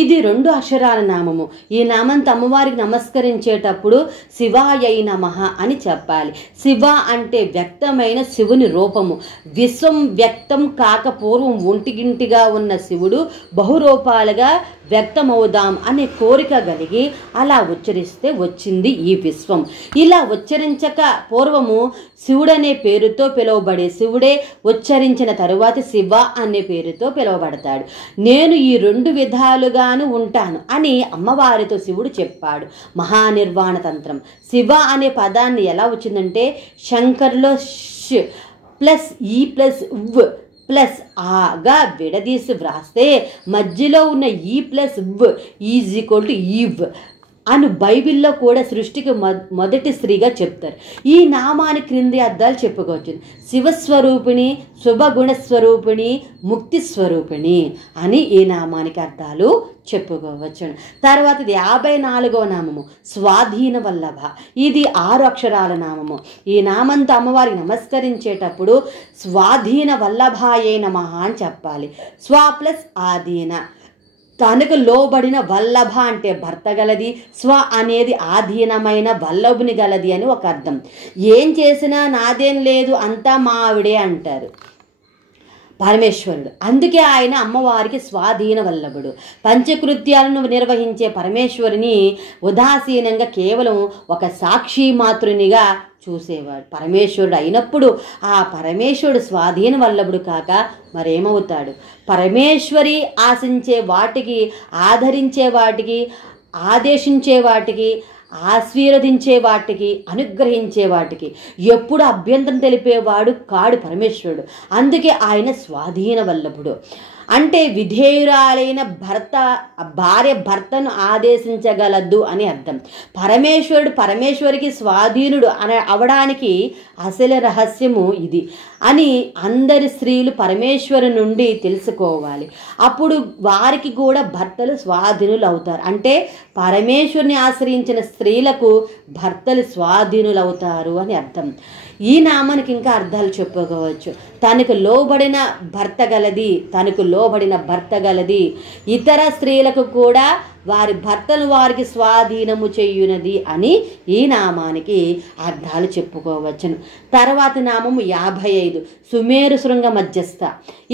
ఇది 2 అక్షరాల నామము. ఈ నామంతో అమ్మవారికి నమస్కరించేటప్పుడు శివాయై నమః అని చెప్పాలి. శివ అంటే వ్యక్తమైన శివుని రూపము. విశ్వం వ్యక్తం కాక పూర్వం ఒంటిగింటిగా ఉన్న శివుడు బహురూపాలుగా వ్యక్తమవుదాం అనే కోరిక కలిగి అలా ఉచ్చరిస్తే వచ్చింది ఈ విశ్వం. ఇలా ఉచ్చరించక పూర్వము శివుడనే పేరుతో పిలువబడే శివుడే ఉచ్చరించిన తరువాత శివ అనే పేరుతో పిలువబడతాడు. నేను ఈ 2 విధాలుగాను ఉంటాను అని అమ్మవారితో శివుడు చెప్పాడు. మహానిర్వాణ తంత్రం. శివ అనే పదాన్ని ఎలా వచ్చిందంటే శంకర్లో ష్ ప్లస్ ఈ ప్లస్ వ్ ప్లస్ ఆగా విడదీసి వ్రాస్తే మధ్యలో ఉన్న ఈ ప్లస్ వ్ ఈజ్ ఈక్వల్ టు ఈవ్ అని బైబిల్లో కూడా సృష్టికి మొదటి స్త్రీగా చెప్తారు. ఈ నామాని క్రింది అర్థాలు చెప్పుకోవచ్చు. శివస్వరూపిణి, శుభగుణస్వరూపిణి, ముక్తి స్వరూపిణి అని ఈ నామానికి అర్థాలు చెప్పుకోవచ్చు. తర్వాత 54వ నామము స్వాధీన వల్లభ. ఇది 6 అక్షరాల నామము. ఈ నామంతో అమ్మవారికి నమస్కరించేటప్పుడు స్వాధీన వల్లభాయే నమః అని చెప్పాలి. స్వ ప్లస్ ఆధీన, తనకు లోబడిన వల్లభ అంటే భర్త గలది, స్వ అనేది ఆధీనమైన వల్లభుని గలది అని ఒక అర్థం. ఏం చేసినా నాదేం లేదు అంతా మా ఆవిడే అంటారు పరమేశ్వరుడు. అందుకే ఆయన అమ్మవారికి స్వాధీన వల్లభుడు. పంచకృత్యాలను నిర్వహించే పరమేశ్వరుని ఉదాసీనంగా కేవలం ఒక సాక్షి మాతృనిగా చూసేవాడు పరమేశ్వరుడు. అయినప్పుడు ఆ పరమేశ్వరుడు స్వాధీన వల్లభుడు కాక మరేమవుతాడు? పరమేశ్వరి ఆశించే వాటికి, ఆదరించే వాటికి, ఆదేశించే వాటికి, ఆశీర్వదించే వాటికి, అనుగ్రహించే వాటికి ఎప్పుడు అభ్యంతరం తెలిపేవాడు కాడు పరమేశ్వరుడు. అందుకే ఆయన స్వాధీన వల్లభుడు. అంటే విధేయురాలైన భార్య భర్తను ఆదేశించగలదు అని అర్థం. పరమేశ్వరికి స్వాధీనుడు అవడానికి అసలు రహస్యము ఇది అని అందరి స్త్రీలు పరమేశ్వరు నుండి తెలుసుకోవాలి. అప్పుడు వారికి కూడా భర్తలు స్వాధీనులు అవుతారు. అంటే పరమేశ్వరుని ఆశ్రయించిన స్త్రీలకు భర్తలు స్వాధీనులు అవుతారు అని అర్థం. ఈ నామానికి ఇంకా అర్థాలు చెప్పుకోవచ్చు. తనకు లోబడిన భర్త గలది, ఇతర స్త్రీలకు కూడా వారి భర్తను వారికి స్వాధీనము చేయునది అని ఈ నామానికి అర్థాలు చెప్పుకోవచ్చును. తర్వాత నామము 55 సుమేరు శృంగ మధ్యస్థ.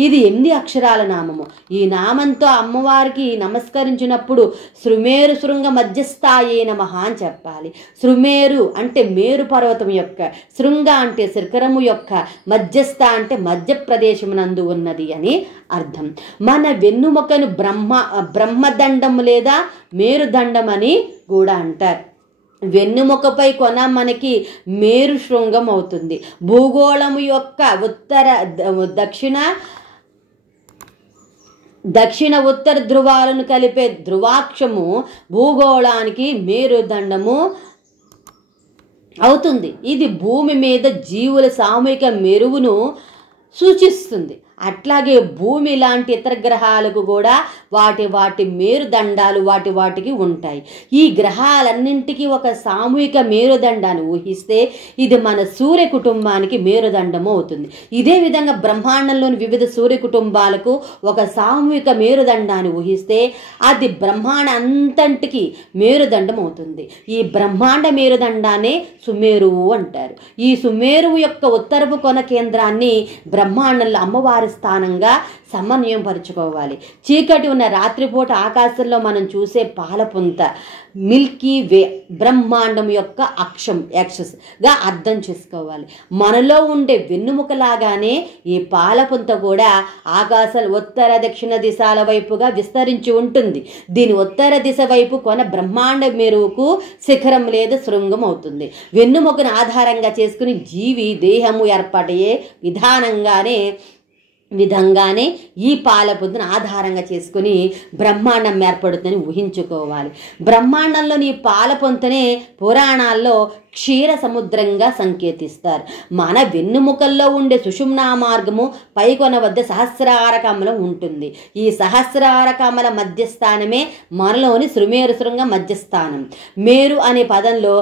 ఇది 8 అక్షరాల నామము. ఈ నామంతో అమ్మవారికి నమస్కరించినప్పుడు సుమేరు శృంగ మధ్యస్థాయే నమః అని చెప్పాలి. సుమేరు అంటే మేరు పర్వతం యొక్క, శృంగ అంటే శిఖరము యొక్క, మధ్యస్థ అంటే మధ్యప్రదేశమునందు ఉన్నది అని అర్థం. మన వెన్నుముకను బ్రహ్మదండము లేదా మేరుదండం అని కూడా అంటారు. వెన్నుముకపై కొన మనకి మేరు శృంగం అవుతుంది. భూగోళము యొక్క దక్షిణ ఉత్తర ధ్రువాలను కలిపే ధ్రువాక్షము భూగోళానికి మేరుదండము అవుతుంది. ఇది భూమి మీద జీవుల సామూహిక మెరువును సూచిస్తుంది. అట్లాగే భూమి లాంటి ఇతర గ్రహాలకు కూడా వాటి మేరుదండాలు వాటికి ఉంటాయి. ఈ గ్రహాలన్నింటికీ ఒక సామూహిక మేరుదండాన్ని ఊహిస్తే ఇది మన సూర్య కుటుంబానికి మేరుదండము అవుతుంది. ఇదే విధంగా బ్రహ్మాండంలోని వివిధ సూర్య కుటుంబాలకు ఒక సామూహిక మేరుదండాన్ని ఊహిస్తే అది బ్రహ్మాండ అంతటికి మేరుదండం అవుతుంది. ఈ బ్రహ్మాండ మేరుదండాన్ని సుమేరువు అంటారు. ఈ సుమేరువు యొక్క ఉత్తరపు కొన కేంద్రాన్ని బ్రహ్మాండంలో అమ్మవారి స్థానంగా సమన్వయం పరుచుకోవాలి. చీకటి ఉన్న రాత్రిపూట ఆకాశంలో మనం చూసే పాలపుంత మిల్కీ వే బ్రహ్మాండం యొక్క యాక్సెస్గా అర్థం చేసుకోవాలి. మనలో ఉండే వెన్నుముకలాగానే ఈ పాలపుంత కూడా ఆకాశం ఉత్తర దక్షిణ దిశల వైపుగా విస్తరించి ఉంటుంది. దీని ఉత్తర దిశ వైపు కొన బ్రహ్మాండ మేరుకు శిఖరం లేదా శృంగం అవుతుంది. వెన్నుముకను ఆధారంగా చేసుకుని జీవి దేహము ఏర్పడే విధంగానే ఈ పాలపుంతను ఆధారంగా చేసుకుని బ్రహ్మాండం ఏర్పడుతుందని ఊహించుకోవాలి. బ్రహ్మాండంలోని ఈ పాలపుంతనే పురాణాల్లో క్షీర సముద్రంగా సంకేతిస్తారు. మన వెన్నుముకల్లో ఉండే సుషుమ్నా మార్గము పైకొన వద్ద సహస్రార కమలం ఉంటుంది. ఈ సహస్రార కమల మధ్యస్థానమే మనలోని సుమేరు శృంగ మధ్యస్థానం. మేరు అనే పదంలో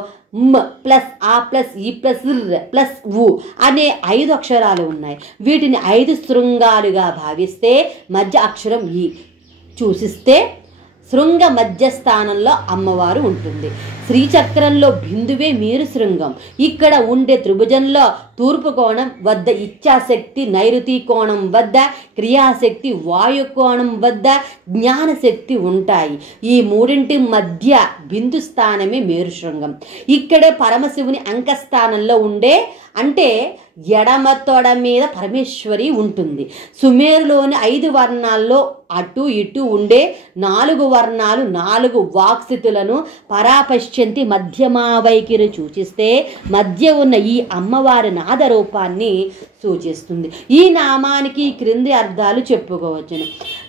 మ్ ప్లస్ ఆ ప్లస్ ఈ ప్లస్ ప్లస్ ఉ అనే 5 అక్షరాలు ఉన్నాయి. వీటిని 5 శృంగాలుగా భావిస్తే మధ్య అక్షరం ఈ సూచిస్తే శృంగ మధ్యస్థానంలో అమ్మవారు ఉంటుంది. శ్రీచక్రంలో బిందువే మేరు శృంగం. ఇక్కడ ఉండే త్రిభుజంలో తూర్పు కోణం వద్ద ఇచ్ఛాశక్తి, నైరుతి కోణం వద్ద క్రియాశక్తి, వాయు కోణం వద్ద జ్ఞానశక్తి ఉంటాయి. ఈ మూడింటి మధ్య బిందు స్థానమే మేరు శృంగం. ఇక్కడే పరమశివుని అంకస్థానంలో ఉండే అంటే ఎడమ తొడ మీద పరమేశ్వరి ఉంటుంది. సుమేరులోని 5 వర్ణాల్లో అటు ఇటు ఉండే 4 వర్ణాలు 4 వాక్స్థితులను పరాపశ్యంతి మధ్యమా వైఖరి సూచిస్తే మధ్య ఉన్న ఈ అమ్మవారి నాద రూపాన్ని సూచిస్తుంది. ఈ నామానికి క్రింది అర్థాలు చెప్పుకోవచ్చును.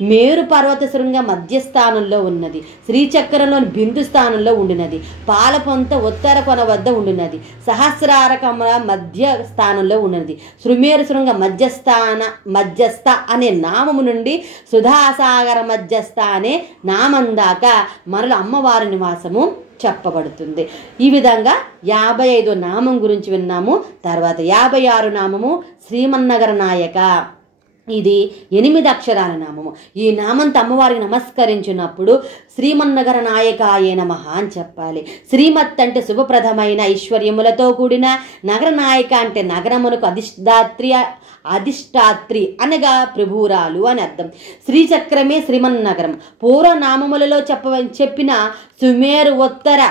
మేరు పర్వత శృంగ మధ్యస్థానంలో ఉన్నది. శ్రీచక్రంలోని బిందు స్థానంలో ఉండినది. పాలపొంత ఉత్తర కొన వద్ద ఉండినది. సహస్రార కమల మధ్య స్థానంలో ఉన్నది. సుమేరు శృంగ మధ్యస్థ అనే నామము నుండి సుధాసాగర మధ్యస్థ అనే నామం దాకా మరల అమ్మవారి నివాసము చెప్పబడుతుంది. ఈ విధంగా 55 నామం గురించి విన్నాము. తర్వాత 56 నామము శ్రీమన్నగర నాయక. ఇది 8 అక్షరాల నామము. ఈ నామంతో అమ్మవారికి నమస్కరించినప్పుడు శ్రీమన్నగర నాయకాయే నమః అని చెప్పాలి. శ్రీమత్ అంటే శుభప్రదమైన ఐశ్వర్యములతో కూడిన, నగర నాయక అంటే నగరమునకు అధిష్టాత్రి అనగా ప్రభువురాలు అని అర్థం. శ్రీచక్రమే శ్రీమన్నగరం. పూర్వనామములలో చెప్పిన సుమేరు ఉత్తర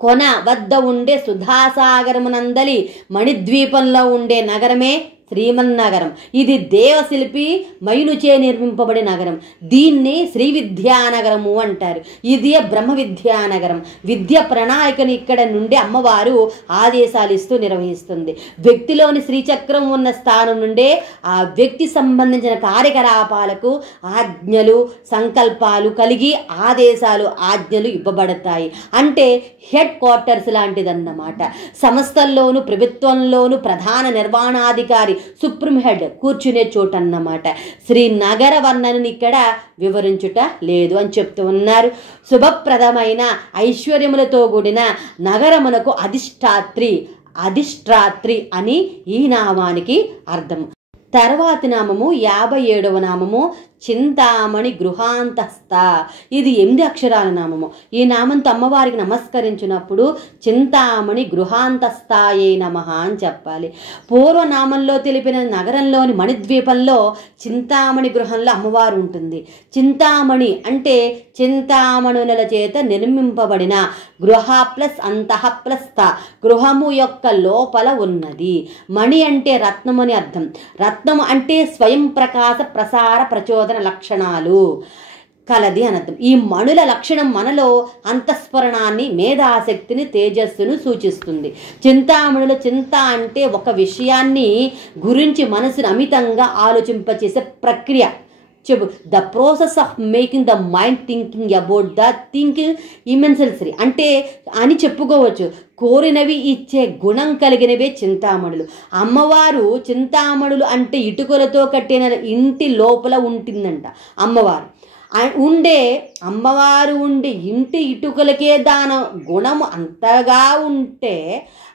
కొన వద్ద ఉండే సుధాసాగరమునందలి మణిద్వీపంలో ఉండే నగరమే శ్రీమన్నగరం. ఇది దేవశిల్పి మైనుచే నిర్మింపబడే నగరం. దీన్ని శ్రీ విద్యానగరము అంటారు. ఇది బ్రహ్మ విద్యానగరం. విద్య ప్రణాళికను ఇక్కడ నుండి అమ్మవారు ఆదేశాలు ఇస్తూ నిర్వహిస్తుంది. వ్యక్తిలోని శ్రీచక్రం ఉన్న స్థానం నుండే ఆ వ్యక్తి సంబంధించిన కార్యకలాపాలకు ఆజ్ఞలు సంకల్పాలు కలిగి ఆజ్ఞలు ఇవ్వబడతాయి. అంటే హెడ్ క్వార్టర్స్ లాంటిదన్నమాట. సంస్థల్లోను ప్రభుత్వంలోను ప్రధాన నిర్వహణాధికారి సుప్రీం హెడ్ కూర్చునే చోటు అన్నమాట. శ్రీనగర వర్ణనని ఇక్కడ వివరించుట లేదు అని చెప్తూ ఉన్నారు. శుభప్రదమైన ఐశ్వర్యములతో కూడిన నగరమునకు అధిష్టాత్రి అని ఈ నామానికి అర్థం. తర్వాతి నామము 57వ నామము చింతామణి గృహాంతస్థ. ఇది 8 అక్షరాల నామము. ఈ నామంతో అమ్మవారికి నమస్కరించినప్పుడు చింతామణి గృహాంతస్థాయే నమః అని చెప్పాలి. పూర్వనామంలో తెలిపిన నగరంలోని మణిద్వీపంలో చింతామణి గృహంలో అమ్మవారు ఉంటుంది. చింతామణి అంటే చింతామణుల చేత నిర్మింపబడిన గృహ ప్లస్ అంతః ప్లస్ స్థ, గృహము యొక్క లోపల ఉన్నది. మణి అంటే రత్నము అని అర్థం. రత్నము అంటే స్వయం ప్రకాశ ప్రసార ప్రచోదన లక్షణాలు కలది అనర్థం. ఈ మణుల లక్షణం మనలో అంతఃస్ఫురణాన్ని, మేధాశక్తిని, తేజస్సును సూచిస్తుంది. చింతామణుల చింత అంటే ఒక విషయాన్ని గురించి మనసును అమితంగా ఆలోచింపచేసే ప్రక్రియ. చెప్పు the process of making the mind thinking about the thinking ఇమెన్సరీ అంటే అని చెప్పుకోవచ్చు. కోరినవి ఇచ్చే గుణం కలిగినవే చింతామణులు. అమ్మవారు చింతామణులు అంటే ఇటుకలతో కట్టిన ఇంటి లోపల ఉంటుందంట అమ్మవారు. ఉండే అమ్మవారు ఉండి ఇంటి ఇటుకలకే దాన గుణము అంతగా ఉంటే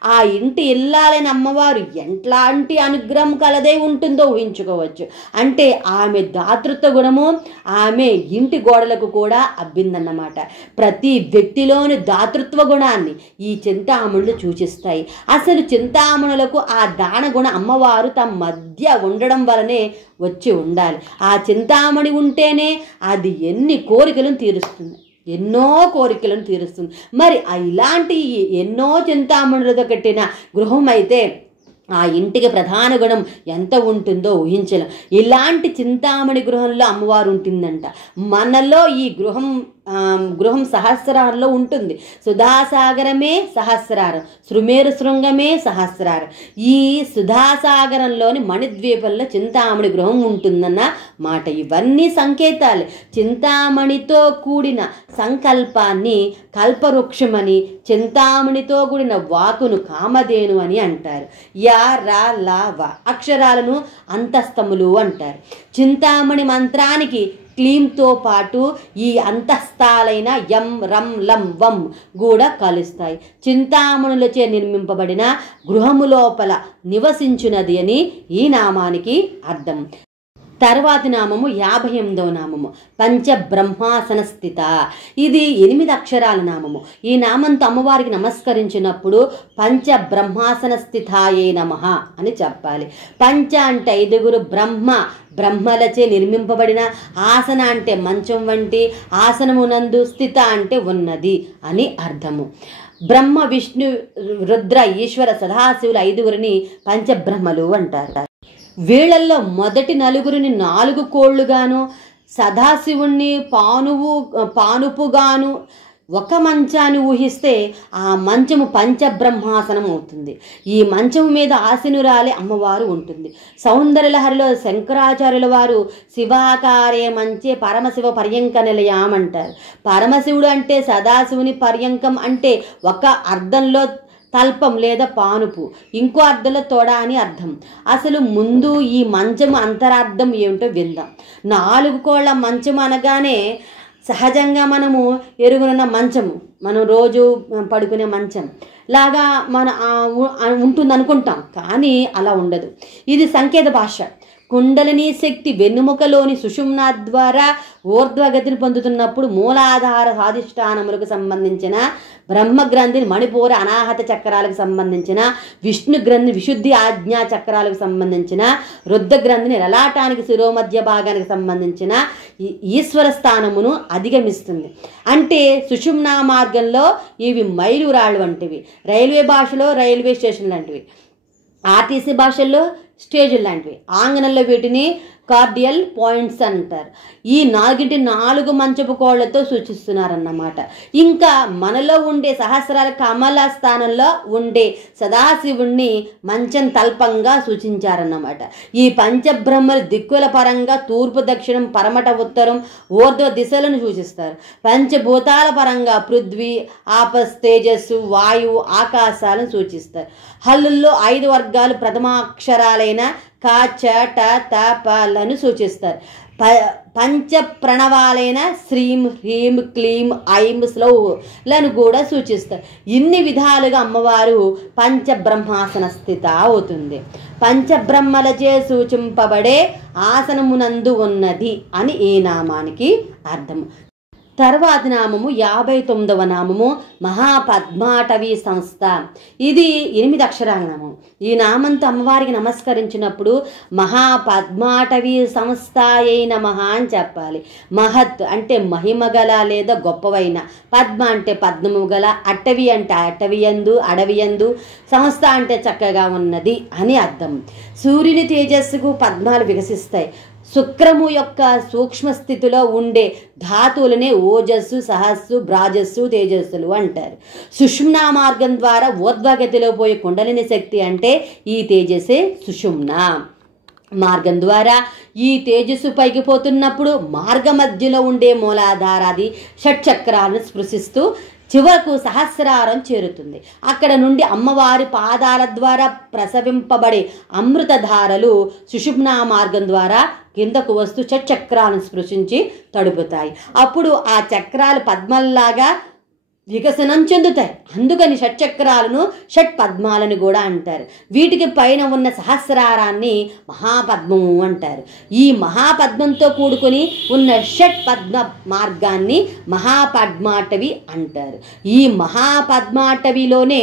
ఆ ఇంటి ఇల్లాలని అమ్మవారు ఎట్లాంటి అనుగ్రహం కలదే ఉంటుందో ఊహించుకోవచ్చు. అంటే ఆమె దాతృత్వ గుణము ఆమె ఇంటి గోడలకు కూడా అబ్బిందన్నమాట. ప్రతి వ్యక్తిలోని దాతృత్వ గుణాన్ని ఈ చింతామణులు సూచిస్తాయి. అసలు చింతామణులకు ఆ దాన గుణ అమ్మవారు తమ మధ్య ఉండడం వలనే వచ్చి ఉండాలి. ఆ చింతామణి ఉంటేనే అది ఎన్ని కోరికలను తీరుస్తుంది, ఎన్నో కోరికలను తీరుస్తుంది. మరి ఇలాంటి ఎన్నో చింతామణులతో కట్టిన గృహం అయితే ఆ ఇంటికి ప్రధాన గుణం ఎంత ఉంటుందో ఊహించలేం. ఇలాంటి చింతామణి గృహంలో అమ్మవారు ఉంటుందంట. మనలో ఈ గృహం సహస్రారంలో ఉంటుంది. సుధాసాగరమే సహస్రారం, శృమేరు శృంగమే సహస్రారం. ఈ సుధాసాగరంలోని మణిద్వీపంలో చింతామణి గృహం ఉంటుందన్న మాట. ఇవన్నీ సంకేతాలు. చింతామణితో కూడిన సంకల్పాన్ని కల్పవృక్షమని, చింతామణితో కూడిన వాకును కామధేను అని అంటారు. యా రా లా వా అక్షరాలను అంతస్తములు అంటారు. చింతామణి మంత్రానికి క్లీంతో పాటు ఈ అంతస్తాలైన యం రం లం వం కూడా కలుస్తాయి. చింతామణులచే నిర్మింపబడిన గృహము లోపల నివసించున్నది అని ఈ నామానికి అర్థం. తర్వాతి నామము 58వ నామము పంచబ్రహ్మాసన స్థిత. ఇది 8 అక్షరాల నామము. ఈ నామంతో అమ్మవారికి నమస్కరించినప్పుడు పంచబ్రహ్మాసన స్థితాయే నమః అని చెప్పాలి. పంచ అంటే 5 బ్రహ్మలచే నిర్మింపబడిన, ఆసన అంటే మంచం వంటి ఆసనమునందు, స్థిత అంటే ఉన్నది అని అర్థము. బ్రహ్మ విష్ణు రుద్ర ఈశ్వర సదాశివులు 5 పంచబ్రహ్మలు అంటారు. వీళ్ళల్లో మొదటి 4 4 కోళ్లుగాను, సదాశివుణ్ణి పానుపుగాను ఒక మంచాన్ని ఊహిస్తే ఆ మంచము పంచబ్రహ్మాసనం అవుతుంది. ఈ మంచము మీద ఆసీనురాలి అమ్మవారు ఉంటుంది. సౌందర్యలహరిలో శంకరాచార్యుల వారు శివాకారే మంచే పరమశివ పర్యంక నిలయం అంటారు. పరమశివుడు అంటే సదాశివుని పర్యంకం అంటే ఒక అర్థంలో తల్పం లేదా పానుపు, ఇంకో అర్థంలో తొడ అని అర్థం. అసలు ముందు ఈ మంచము అంతరార్థం ఏమిటో విందాం. 4 కోళ్ల మంచం అనగానే సహజంగా మనము ఎరుగునున్న మంచము, మనం రోజు పడుకునే మంచం లాగా ఉంటుంది అనుకుంటాం. కానీ అలా ఉండదు. ఇది సంకేత భాష. కుండలిని శక్తి వెన్నుముకలోని సుషుమ్నా ద్వారా ఊర్ధ్వగతిని పొందుతున్నప్పుడు మూలాధార స్వాధిష్టానములకు సంబంధించిన బ్రహ్మగ్రంథిని మణిపూర అనాహత చక్రాలకు సంబంధించిన, విష్ణు గ్రంథి విశుద్ధి ఆజ్ఞా చక్రాలకు సంబంధించిన, రుద్ర గ్రంథిని లలాటానికి శిరోమధ్య భాగానికి సంబంధించిన ఈశ్వర స్థానమును అధిగమిస్తుంది. అంటే సుషుమ్నా మార్గంలో ఇవి మైలురాళ్ళు వంటివి, రైల్వే భాషలో రైల్వే స్టేషన్ లాంటివి, ఆర్టీసీ భాషల్లో స్టేజులు లాంటివి, ఆంగ్లంలో వీటిని కార్డియల్ పాయింట్స్ అంటారు. ఈ 4 మంచపు కోళ్లతో సూచిస్తున్నారన్నమాట. ఇంకా మనలో ఉండే సహస్రాల కమల స్థానంలో ఉండే సదాశివుణ్ణి మంచం తల్పంగా సూచించారన్నమాట. ఈ పంచబ్రహ్మలు దిక్కుల పరంగా తూర్పు, దక్షిణం, పరమట, ఉత్తరం, ఊర్ధ్వ దిశలను సూచిస్తారు. పంచభూతాల పరంగా పృథ్వీ, ఆపస్, తేజస్సు, వాయువు, ఆకాశాలను సూచిస్తారు. హల్లుల్లో 5 వర్గాలు ప్రథమాక్షరాలైన క, చ, ట, త, ప లను సూచిస్తారు. పంచ ప్రణవాలైన శ్రీం, హ్రీం, క్లీం, ఐం, స్లౌ లను కూడా సూచిస్తారు. ఇన్ని విధాలుగా అమ్మవారు పంచబ్రహ్మాసన స్థిత అవుతుంది. పంచబ్రహ్మలచే సూచింపబడే ఆసనమునందు ఉన్నది అని ఈ నామానికి అర్థం. తర్వాతి నామము 59వ నామము మహాపద్మాటవీ సంస్థ. ఇది 8 అక్షరాల నామం. ఈ నామంతో అమ్మవారికి నమస్కరించినప్పుడు మహాపద్మాటవీ సంస్థాయై నమః అని చెప్పాలి. మహత్ అంటే మహిమగల లేదా గొప్పవైన, పద్మ అంటే పద్మము గల, అటవి అంటే అటవియందు అడవియందు, సంస్థ అంటే చక్కగా ఉన్నది అని అర్థం. సూర్యుని తేజస్సుకు పద్మాలు వికసిస్తాయి. శుక్రము యొక్క సూక్ష్మ స్థితిలో ఉండే ధాతువులనే ఓజస్సు, సహస్సు, భ్రాజస్సు, తేజస్సులు అంటారు. సుషుమ్నా మార్గం ద్వారా ఊర్ధ్వగతిలో పోయే కుండలిని శక్తి అంటే ఈ తేజస్సే సుషుమ్నా మార్గం ద్వారా ఈ తేజస్సు పైకి పోతున్నప్పుడు మార్గ మధ్యలో ఉండే మూలాధారాది షట్చక్రాలను స్పృశిస్తూ చివరకు సహస్రారం చేరుతుంది. అక్కడ నుండి అమ్మవారి పాదాల ద్వారా ప్రసవింపబడే అమృతధారలు సుషుమ్నా మార్గం ద్వారా కిందకు వస్తూ షట్చక్రాలను స్పృశించి తడుపుతాయి. అప్పుడు ఆ చక్రాలు పద్మల్లాగా వికసనం చెందుతాయి. అందుకని షట్చక్రాలను షట్ పద్మాలను కూడా అంటారు. వీటికి పైన ఉన్న సహస్రారాన్ని మహాపద్మము అంటారు. ఈ మహాపద్మంతో కూడుకొని ఉన్న షట్ పద్మ మార్గాన్ని మహాపద్మాటవి అంటారు. ఈ మహాపద్మాటవిలోనే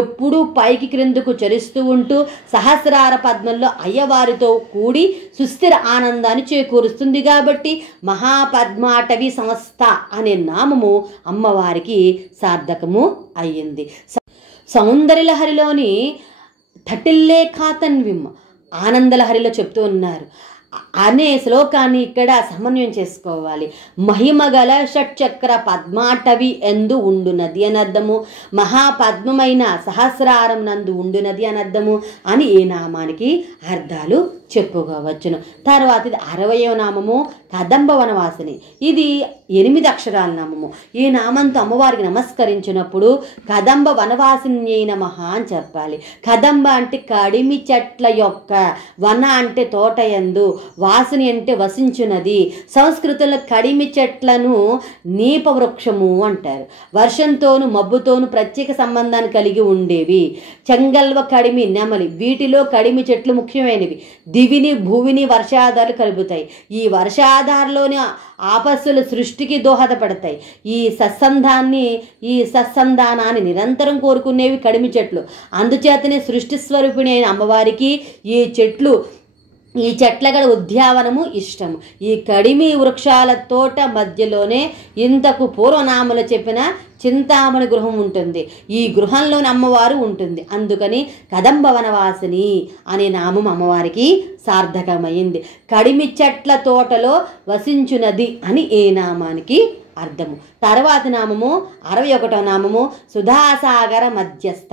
ఎప్పుడూ పైకి క్రిందకు చరిస్తూ ఉంటూ సహస్రార పద్మంలో అయ్యవారితో కూడి సుస్థిర ఆనందాన్ని చేకూరుస్తుంది. కాబట్టి మహాపద్మాటవి సంస్థ అనే నామము అమ్మవారికి సార్థకము అయ్యింది. సౌందర్యలహరిలోని తటిల్లేఖాతన్విమ్ ఆనందలహరిలో చెప్తూ ఉన్నారు అనే శ్లోకాన్ని ఇక్కడ సమన్వయం చేసుకోవాలి. మహిమగల షట్చక్ర పద్మాటవి ఎందు ఉండునది అని అర్థము, మహాపద్మమైన సహస్రారం నందు ఉండునది అని అర్థము అని ఈ నామానికి అర్థాలు చెప్పుకోవచ్చును. తర్వాత ఇది 60వ నామము కదంబ వనవాసిని. ఇది 8 అక్షరాల నామము. ఈ నామంతో అమ్మవారికి నమస్కరించినప్పుడు కదంబ వనవాసిని నమః అని చెప్పాలి. కదంబ అంటే కడిమి చెట్ల యొక్క, వన అంటే తోటయందు, వాసిని అంటే వసించున్నది. సంస్కృతంలో కడిమి చెట్లను నీపవృక్షము అంటారు. వర్షంతోను మబ్బుతోను ప్రత్యేక సంబంధాన్ని కలిగి ఉండేవి. చెంగల్వ, కడిమి, నెమలి వీటిలో కడిమి చెట్లు ముఖ్యమైనవి. దివిని భూమిని వర్షాధారాలు కలుపుతాయి. ఈ వర్షాధారలోని ఆపస్సుల సృష్టికి దోహదపడతాయి. ఈ సత్సంధానాన్ని నిరంతరం కోరుకునేవి కడిమి చెట్లు. అందుచేతనే సృష్టి స్వరూపిణి అయిన అమ్మవారికి ఈ చెట్లగడ ఉద్యానవనము ఇష్టము. ఈ కడిమి వృక్షాల తోట మధ్యలోనే ఇంతకు పూర్వనామలు చెప్పిన చింతామణి గృహం ఉంటుంది. ఈ గృహంలోని అమ్మవారు ఉంటుంది. అందుకని కదంబ వనవాసిని అనే నామం అమ్మవారికి సార్థకమైంది. కడిమి చెట్ల తోటలో వసించునది అని ఏ నామానికి అర్థము. తర్వాత నామము 61వ నామము సుధాసాగర మధ్యస్థ.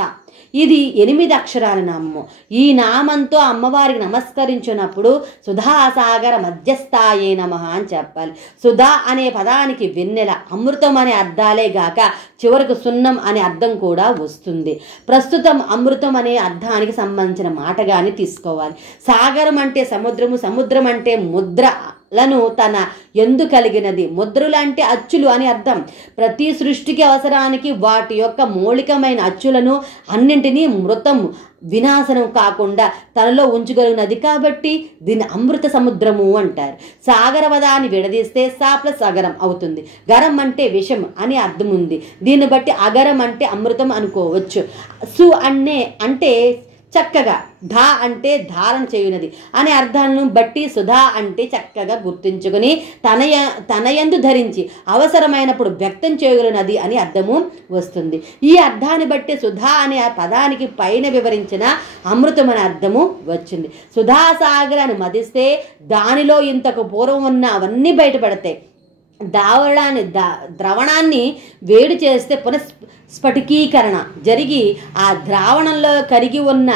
ఇది 8 అక్షరాల నామము. ఈ నామంతో అమ్మవారికి నమస్కరించినప్పుడు సుధాసాగర మధ్యస్థాయే నమః అని చెప్పాలి. సుధా అనే పదానికి వెన్నెల, అమృతం అనే అర్థాలే గాక చివరకు సున్నం అనే అర్థం కూడా వస్తుంది. ప్రస్తుతం అమృతం అనే అర్థానికి సంబంధించిన మాటగాని తీసుకోవాలి. సాగరం అంటే సముద్రము, సముద్రం అంటే ముద్రలను తన ఎందు కలిగినది. ముద్రలు అంటే అచ్చులు అని అర్థం. ప్రతి సృష్టికి అవసరానికి వాటి యొక్క మౌలికమైన అచ్చులను అన్నింటినీ మృతం వినాశనం కాకుండా తనలో ఉంచగలిగినది కాబట్టి దీన్ని అమృత సముద్రము అంటారు. సాగర పదాన్ని విడదీస్తే సాప్ల సాగరం అవుతుంది. గరం అంటే విషం అని అర్థం ఉంది. దీన్ని బట్టి అగరం అంటే అమృతం అనుకోవచ్చు. సు అంటే చక్కగా, ధా అంటే ధారణ చేయునది అనే అర్థాలను బట్టి సుధా అంటే చక్కగా గుర్తించుకుని తనయందు ధరించి అవసరమైనప్పుడు వ్యక్తం చేయగలిగినది అని అర్థము వస్తుంది. ఈ అర్థాన్ని బట్టి సుధా అనే ఆ పదానికి పైన వివరించిన అమృతం అనే అర్థము వచ్చింది. సుధాసాగరాన్ని మదిస్తే దానిలో ఇంతకు పూర్వం ఉన్న అవన్నీ బయటపడతాయి. ద్రవణాన్ని వేడి చేస్తే పునఃస్ఫటికీకరణ జరిగి ఆ ద్రావణంలో కరిగి ఉన్న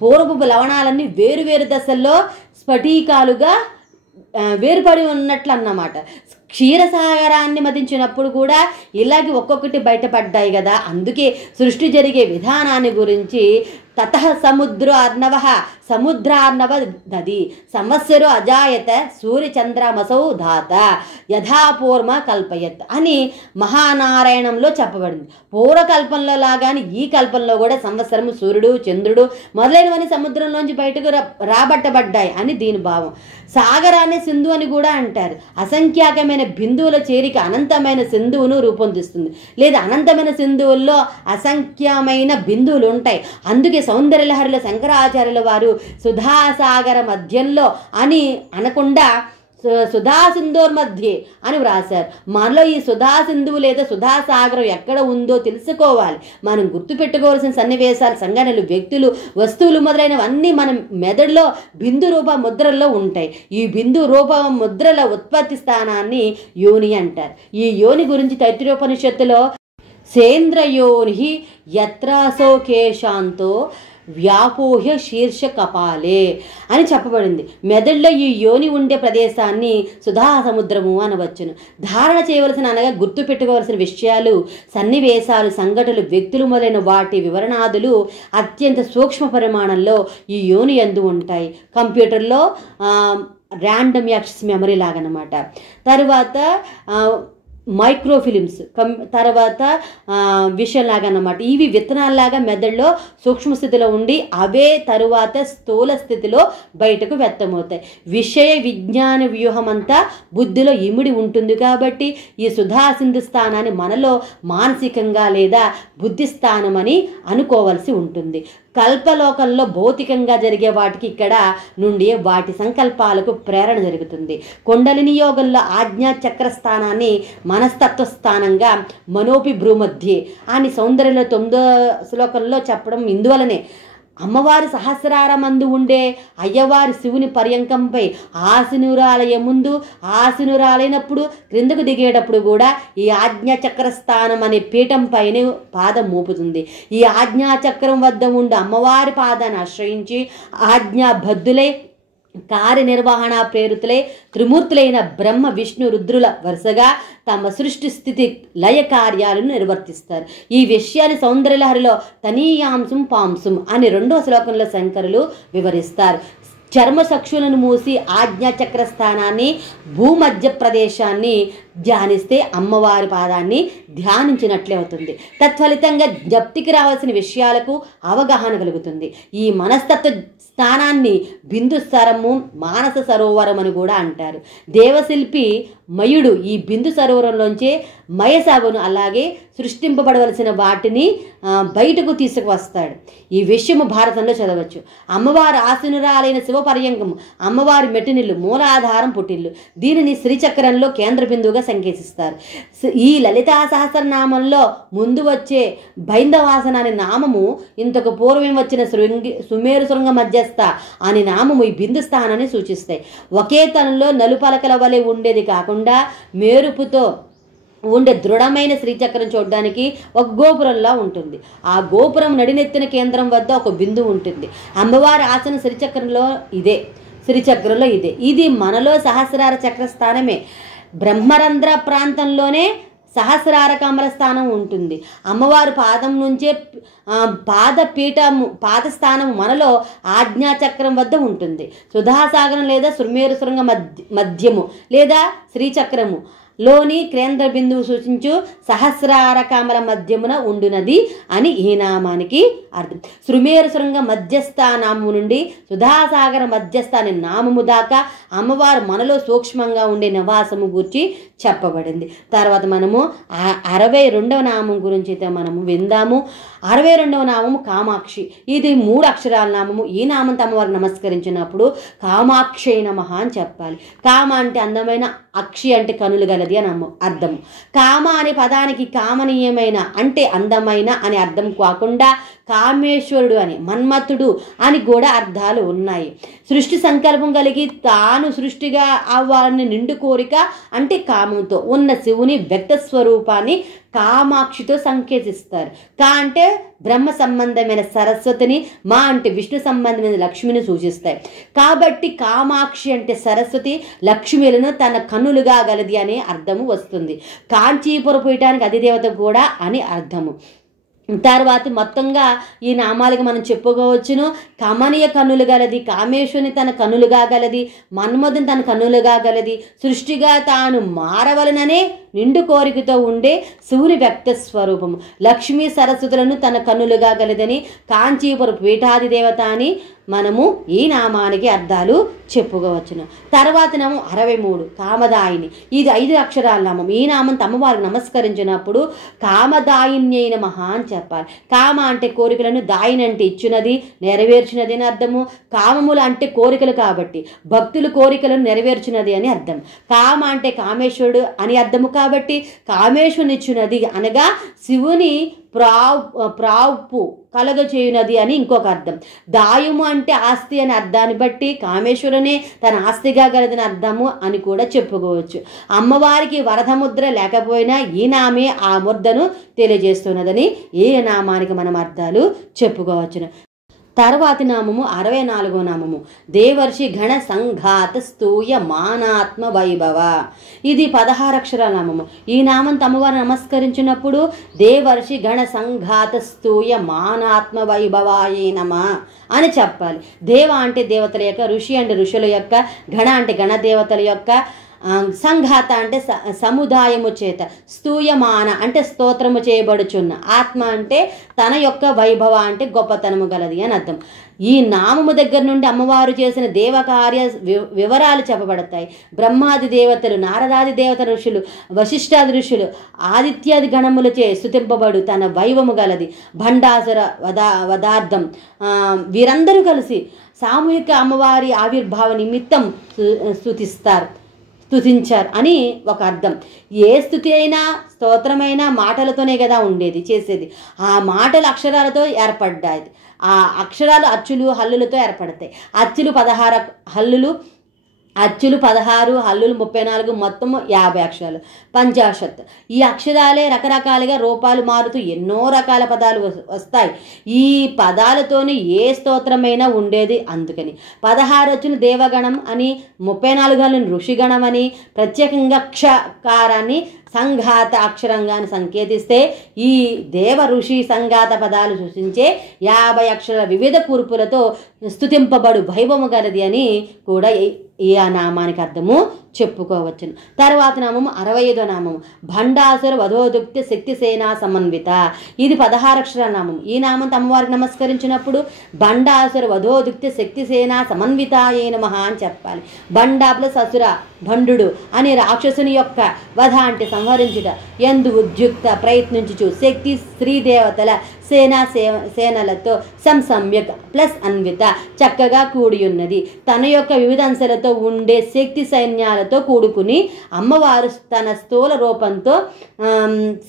పూర్వపు లవణాలన్నీ వేరువేరు దశల్లో స్ఫటికాలుగా వేరుపడి ఉన్నట్లు అన్నమాట. క్షీరసాగరాన్ని మదించినప్పుడు కూడా ఇలాగే ఒక్కొక్కటి బయటపడ్డాయి కదా. అందుకే సృష్టి జరిగే విధానాన్ని గురించి తతః సముద్రార్ణవ దది సంవత్సరో అజాయత సూర్యచంద్రమసౌ ధాత యథాపూర్వ కల్పయత్ అని మహానారాయణంలో చెప్పబడింది. పూర్వకల్పంలో లాగానే ఈ కల్పంలో కూడా సంవత్సరము, సూర్యుడు, చంద్రుడు మొదలైనవన్నీ సముద్రంలోంచి బయటకు రాబట్టబడ్డాయి అని దీని భావం. సాగరాన్ని సింధు అని కూడా అంటారు. అసంఖ్యాకమైన బిందువుల చేరిక అనంతమైన సింధువును రూపొందిస్తుంది. లేదా అనంతమైన సింధువుల్లో అసంఖ్యమైన బిందువులు ఉంటాయి. అందుకే సౌందర్యలహరిలో శంకరాచార్యుల వారు సుధాసాగర మధ్యంలో అని అనకుండా సుధా సింధోర్ మధ్యే అని వ్రాశారు. మనలో ఈ సుధా సింధువు లేదా సుధాసాగరం ఎక్కడ ఉందో తెలుసుకోవాలి. మనం గుర్తుపెట్టుకోవాల్సిన సన్నివేశాలు, సంఘటనలు, వ్యక్తులు, వస్తువులు మొదలైనవన్నీ మన మెదడులో బిందు రూప ముద్రల్లో ఉంటాయి. ఈ బిందు రూప ముద్రల ఉత్పత్తి స్థానాన్ని యోని అంటారు. ఈ యోని గురించి తైత్తిరీయోపనిషత్తులో సేంద్రయోని యత్రాసో కేశాంతో వ్యాపోహ్య శీర్ష కపాలే అని చెప్పబడింది. మెదడులో ఈ యోని ఉండే ప్రదేశాన్ని సుధా సముద్రము అనవచ్చును. ధారణ చేయవలసిన అనగా గుర్తు పెట్టుకోవలసిన విషయాలు, సన్నివేశాలు, సంఘటనలు, వ్యక్తులు మొదలైన వాటి వివరణాదులు అత్యంత సూక్ష్మ పరిమాణంలో ఈ యోని యందు ఉంటాయి. కంప్యూటర్లో ర్యాండమ్ యాక్సెస్ మెమరీ లాగనమాట. తర్వాత మైక్రోఫిలిమ్స్ తర్వాత విషయం లాగా అన్నమాట. ఇవి విత్తనాల్లాగా మెదడులో సూక్ష్మస్థితిలో ఉండి అవే తరువాత స్థూల స్థితిలో బయటకు వ్యక్తమవుతాయి. విషయ విజ్ఞాన వ్యూహం అంతా బుద్ధిలో ఇమిడి ఉంటుంది. కాబట్టి ఈ సుధాసింధు స్థానాన్ని మనలో మానసికంగా లేదా బుద్ధి స్థానం అని అనుకోవలసి ఉంటుంది. కల్పలోకంలో భౌతికంగా జరిగే వాటికి ఇక్కడ నుండి వాటి సంకల్పాలకు ప్రేరణ జరుగుతుంది. కుండలిని యోగంలో ఆజ్ఞా చక్ర స్థానాన్ని మనస్తత్వ స్థానంగా మనోపి భ్రూమధ్యే అని సౌందర్యంలో 9వ శ్లోకంలో చెప్పడం ఇందువలనే. అమ్మవారి సహస్రారమందు ఉండే అయ్యవారి శివుని పర్యంకంపై ఆసీనురాలయ ముందు ఆసీనురాలైనప్పుడు క్రిందకు దిగేటప్పుడు కూడా ఈ ఆజ్ఞాచక్ర స్థానం అనే పీఠం పైన పాదం మోపుతుంది. ఈ ఆజ్ఞాచక్రం వద్ద ఉండే అమ్మవారి పాదాన్ని ఆశ్రయించి ఆజ్ఞాబద్ధులై కార్యనిర్వహణ ప్రేరితులై త్రిమూర్తులైన బ్రహ్మ విష్ణు రుద్రుల వరుసగా తమ సృష్టి స్థితి లయ కార్యాలను నిర్వర్తిస్తారు. ఈ విషయాన్ని సౌందర్యలహరిలో తనీయాంశం పాంశం అని 2వ శ్లోకంలో శంకరులు వివరిస్తారు. చర్మచక్షులను మూసి ఆజ్ఞాచక్ర స్థానాన్ని భూమధ్య ప్రదేశాన్ని ధ్యానిస్తే అమ్మవారి పాదాన్ని ధ్యానించినట్లే అవుతుంది. తత్ఫలితంగా జ్ఞప్తికి రావాల్సిన విషయాలకు అవగాహన కలుగుతుంది. ఈ మనస్తత్వ స్థానాన్ని బిందు స్థరము మానస సరోవరం అని కూడా అంటారు. దేవశిల్పి మయుడు ఈ బిందు సరోవరంలోంచే మయసాగును అలాగే సృష్టింపబడవలసిన వాటిని బయటకు తీసుకువస్తాడు. ఈ విషయము భారతంలో చదవచ్చు. అమ్మవారి ఆసీనురాలైన శివపర్యంకము అమ్మవారి మెట్టినిల్లు మూలాధారం పుట్టిల్లు. దీనిని శ్రీచక్రంలో కేంద్ర బిందువుగా సంకేతిస్తారు. ఈ లలితా సహస్రనామంలో ముందు వచ్చే బైందవాసన అనే నామము ఇంతకు పూర్వం వచ్చిన సుమేరు శృంగ మధ్యస్థ అనే నామము ఈ బిందు స్థానాన్ని సూచిస్తాయి. ఒకే తనలో నలుపలకల వలె ఉండేది కాకుండా మేరుపుతో ఉండే దృఢమైన శ్రీచక్రం చూడడానికి ఒక గోపురంలా ఉంటుంది. ఆ గోపురం నడినెత్తిన కేంద్రం వద్ద ఒక బిందువు ఉంటుంది. అమ్మవారి ఆసన శ్రీచక్రంలో ఇదే. ఇది మనలో సహస్రార చక్ర స్థానమే. బ్రహ్మరంధ్ర ప్రాంతంలోనే సహస్రార కమల స్థానం ఉంటుంది. అమ్మవారి పాదం నుంచే పాదస్థానం మనలో ఆజ్ఞాచక్రం వద్ద ఉంటుంది. సుధాసాగరం లేదా సుమేరు శృంగ మధ్యము లేదా శ్రీచక్రము లోని కేంద్ర బిందువు సూచించు సహస్రార కమల మధ్యమున ఉండునది అని ఈ నామానికి అర్థం. సుమేరు శృంగ మధ్యస్థానాము నుండి సుధాసాగర మధ్యస్థ అనే నామము దాకా అమ్మవారు మనలో సూక్ష్మంగా ఉండే నివాసము గురించి చెప్పబడింది. తర్వాత మనము 62వ నామం గురించి అయితే మనము విందాము. 62వ నామము కామాక్షి. ఇది 3 అక్షరాల నామము. ఈ నామంతో అమ్మవారు నమస్కరించినప్పుడు కామాక్షి నమః అని చెప్పాలి. కామ అంటే అందమైన, అక్షి అంటే కనులు గలది అని అర్థము. కామ అనే పదానికి కామనీయమైన అంటే అందమైన అని అర్థం కాకుండా కామేశ్వరుడు అని, మన్మథుడు అని కూడా అర్థాలు ఉన్నాయి. సృష్టి సంకల్పం కలిగి తాను సృష్టిగా అవ్వాలని నిండు కోరిక అంటే కామంతో ఉన్న శివుని వ్యక్త స్వరూపాన్ని కామాక్షితో సంకేతిస్తారు. కా అంటే బ్రహ్మ సంబంధమైన సరస్వతిని, మా అంటే విష్ణు సంబంధమైన లక్ష్మిని సూచిస్తాయి. కాబట్టి కామాక్షి అంటే సరస్వతి లక్ష్మిలను తన కన్నులుగా గలది అనే అర్థము వస్తుంది. కాంచీపుర పీఠానికి అధిదేవత కూడా అని అర్థము. తర్వాత మొత్తంగా ఈ నామాలకు మనం చెప్పుకోవచ్చును. కమనీయ కన్నులు గలది, కామేశ్వరుని తన కన్నులుగా గలది, మన్మధుని తన కన్నులుగా గలది, సృష్టిగా తాను మారవలననే నిండు కోరికతో ఉండే శివుని వ్యక్త స్వరూపము, లక్ష్మీ సరస్వతులను తన కన్నులుగా గలదని, కాంచీపుర పీఠాది దేవత అని మనము ఈ నామానికి అర్థాలు చెప్పుకోవచ్చును. తర్వాత నామం 63 కామదాయిని. ఇది 5 అక్షరాల నామం. ఈ నామం అమ్మవారికి నమస్కరించినప్పుడు కామదాయిని అయిన మహా అని చెప్పాలి. కామ అంటే కోరికలను, దాయిని అంటే ఇచ్చినది, నెరవేర్చినది అని అర్థము. కామములు అంటే కోరికలు కాబట్టి భక్తులు కోరికలను నెరవేర్చినది అని అర్థం. కామ అంటే కామేశ్వరుడు అని అర్థము కాబట్టి కామేశ్వరుని ఇచ్చినది అనగా శివుని ప్రాపు కలగచేయునది అని ఇంకొక అర్థం. దాయము అంటే ఆస్తి అనే అర్థాన్ని బట్టి కామేశ్వరునే తన ఆస్తిగా గలదని అర్థము అని కూడా చెప్పుకోవచ్చు. అమ్మవారికి వరదముద్ర లేకపోయినా ఈ నామే ఆ ముద్రను తెలియజేస్తున్నదని ఈ నామానికి మనం అర్థాలు చెప్పుకోవచ్చును. తర్వాతి నామము 64వ నామము దేవర్షి గణ సంఘాత స్తూయ మానాత్మ వైభవ. ఇది 16 అక్షరాల నామము. ఈ నామం తమవారు నమస్కరించినప్పుడు దేవర్షి గణ సంఘాత స్తూయ మానాత్మ వైభవాయే నమః అని చెప్పాలి. దేవ అంటే దేవతల యొక్క, ఋషి అంటే ఋషుల యొక్క, గణ అంటే గణదేవతల యొక్క, సంఘాత అంటే సముదాయము చేత, స్తూయమాన అంటే స్తోత్రము చేయబడుచున్న, ఆత్మ అంటే తన యొక్క, వైభవ అంటే గొప్పతనము గలది అని అర్థం. ఈ నామము దగ్గర నుండి అమ్మవారు చేసిన దేవకార్య వివరాలు చెప్పబడతాయి. బ్రహ్మాది దేవతలు, నారదాది దేవత ఋషులు, వశిష్ఠాది ఋషులు, ఆదిత్యాది గణములచే స్తుతింపబడు తన వైభవము గలది భండాసుర వదార్థం. వీరందరూ కలిసి సామూహిక అమ్మవారి ఆవిర్భావ నిమిత్తం స్తుతించారు అని ఒక అర్థం. ఏ స్తుతి అయినా స్తోత్రమైనా మాటలతోనే కదా ఉండేది, చేసేది. ఆ మాటలు అక్షరాలతో ఏర్పడ్డాయి. ఆ అక్షరాలు అచ్చులు హల్లులతో ఏర్పడతాయి. అచ్చులు 16 హల్లులు, అచ్చులు 16, హల్లులు 34, మొత్తము 50 అక్షరాలు, పంచాశత్. ఈ అక్షరాలే రకరకాలుగా రూపాలు మారుతూ ఎన్నో రకాల పదాలు వస్తాయి. ఈ పదాలతోనే ఏ స్తోత్రమైనా ఉండేది. అందుకని 16 వచ్చిన దేవగణం అని, 34 ఋషిగణం అని, ప్రత్యేకంగా క్షకారాన్ని సంఘాత అక్షరంగాన్ని సంకేతిస్తే ఈ దేవ ఋషి సంఘాత పదాలు సృష్టించే 50 అక్షరాల వివిధ కూర్పులతో స్తుతింపబడు వైభవము గలది అని కూడా ఈ ఆ నామానికి అర్థము చెప్పుకోవచ్చును. తర్వాత నామము 65వ నామము భండాసుర వధోదుక్తి శక్తి సేనా సమన్విత. ఇది 16 అక్షరాల నామం. ఈ నామం అమ్మవారికి నమస్కరించినప్పుడు భండాసుర వధోదుక్తి శక్తి సేనా సమన్వితాయే నమః అని చెప్పాలి. భండా ప్లస్ అసుర, భండు అని రాక్షసుని యొక్క వధ అంటే సంహరించుట ఎందు ఉద్యుక్త ప్రయత్నించుచు శక్తి స్త్రీదేవతల సేనలతో సంసమ్యక్ ప్లస్ అన్విత చక్కగా కూడి ఉన్నది. తన యొక్క వివిధ అంశాలతో ఉండే శక్తి సైన్యాలతో కూడుకుని అమ్మవారు తన స్థూల రూపంతో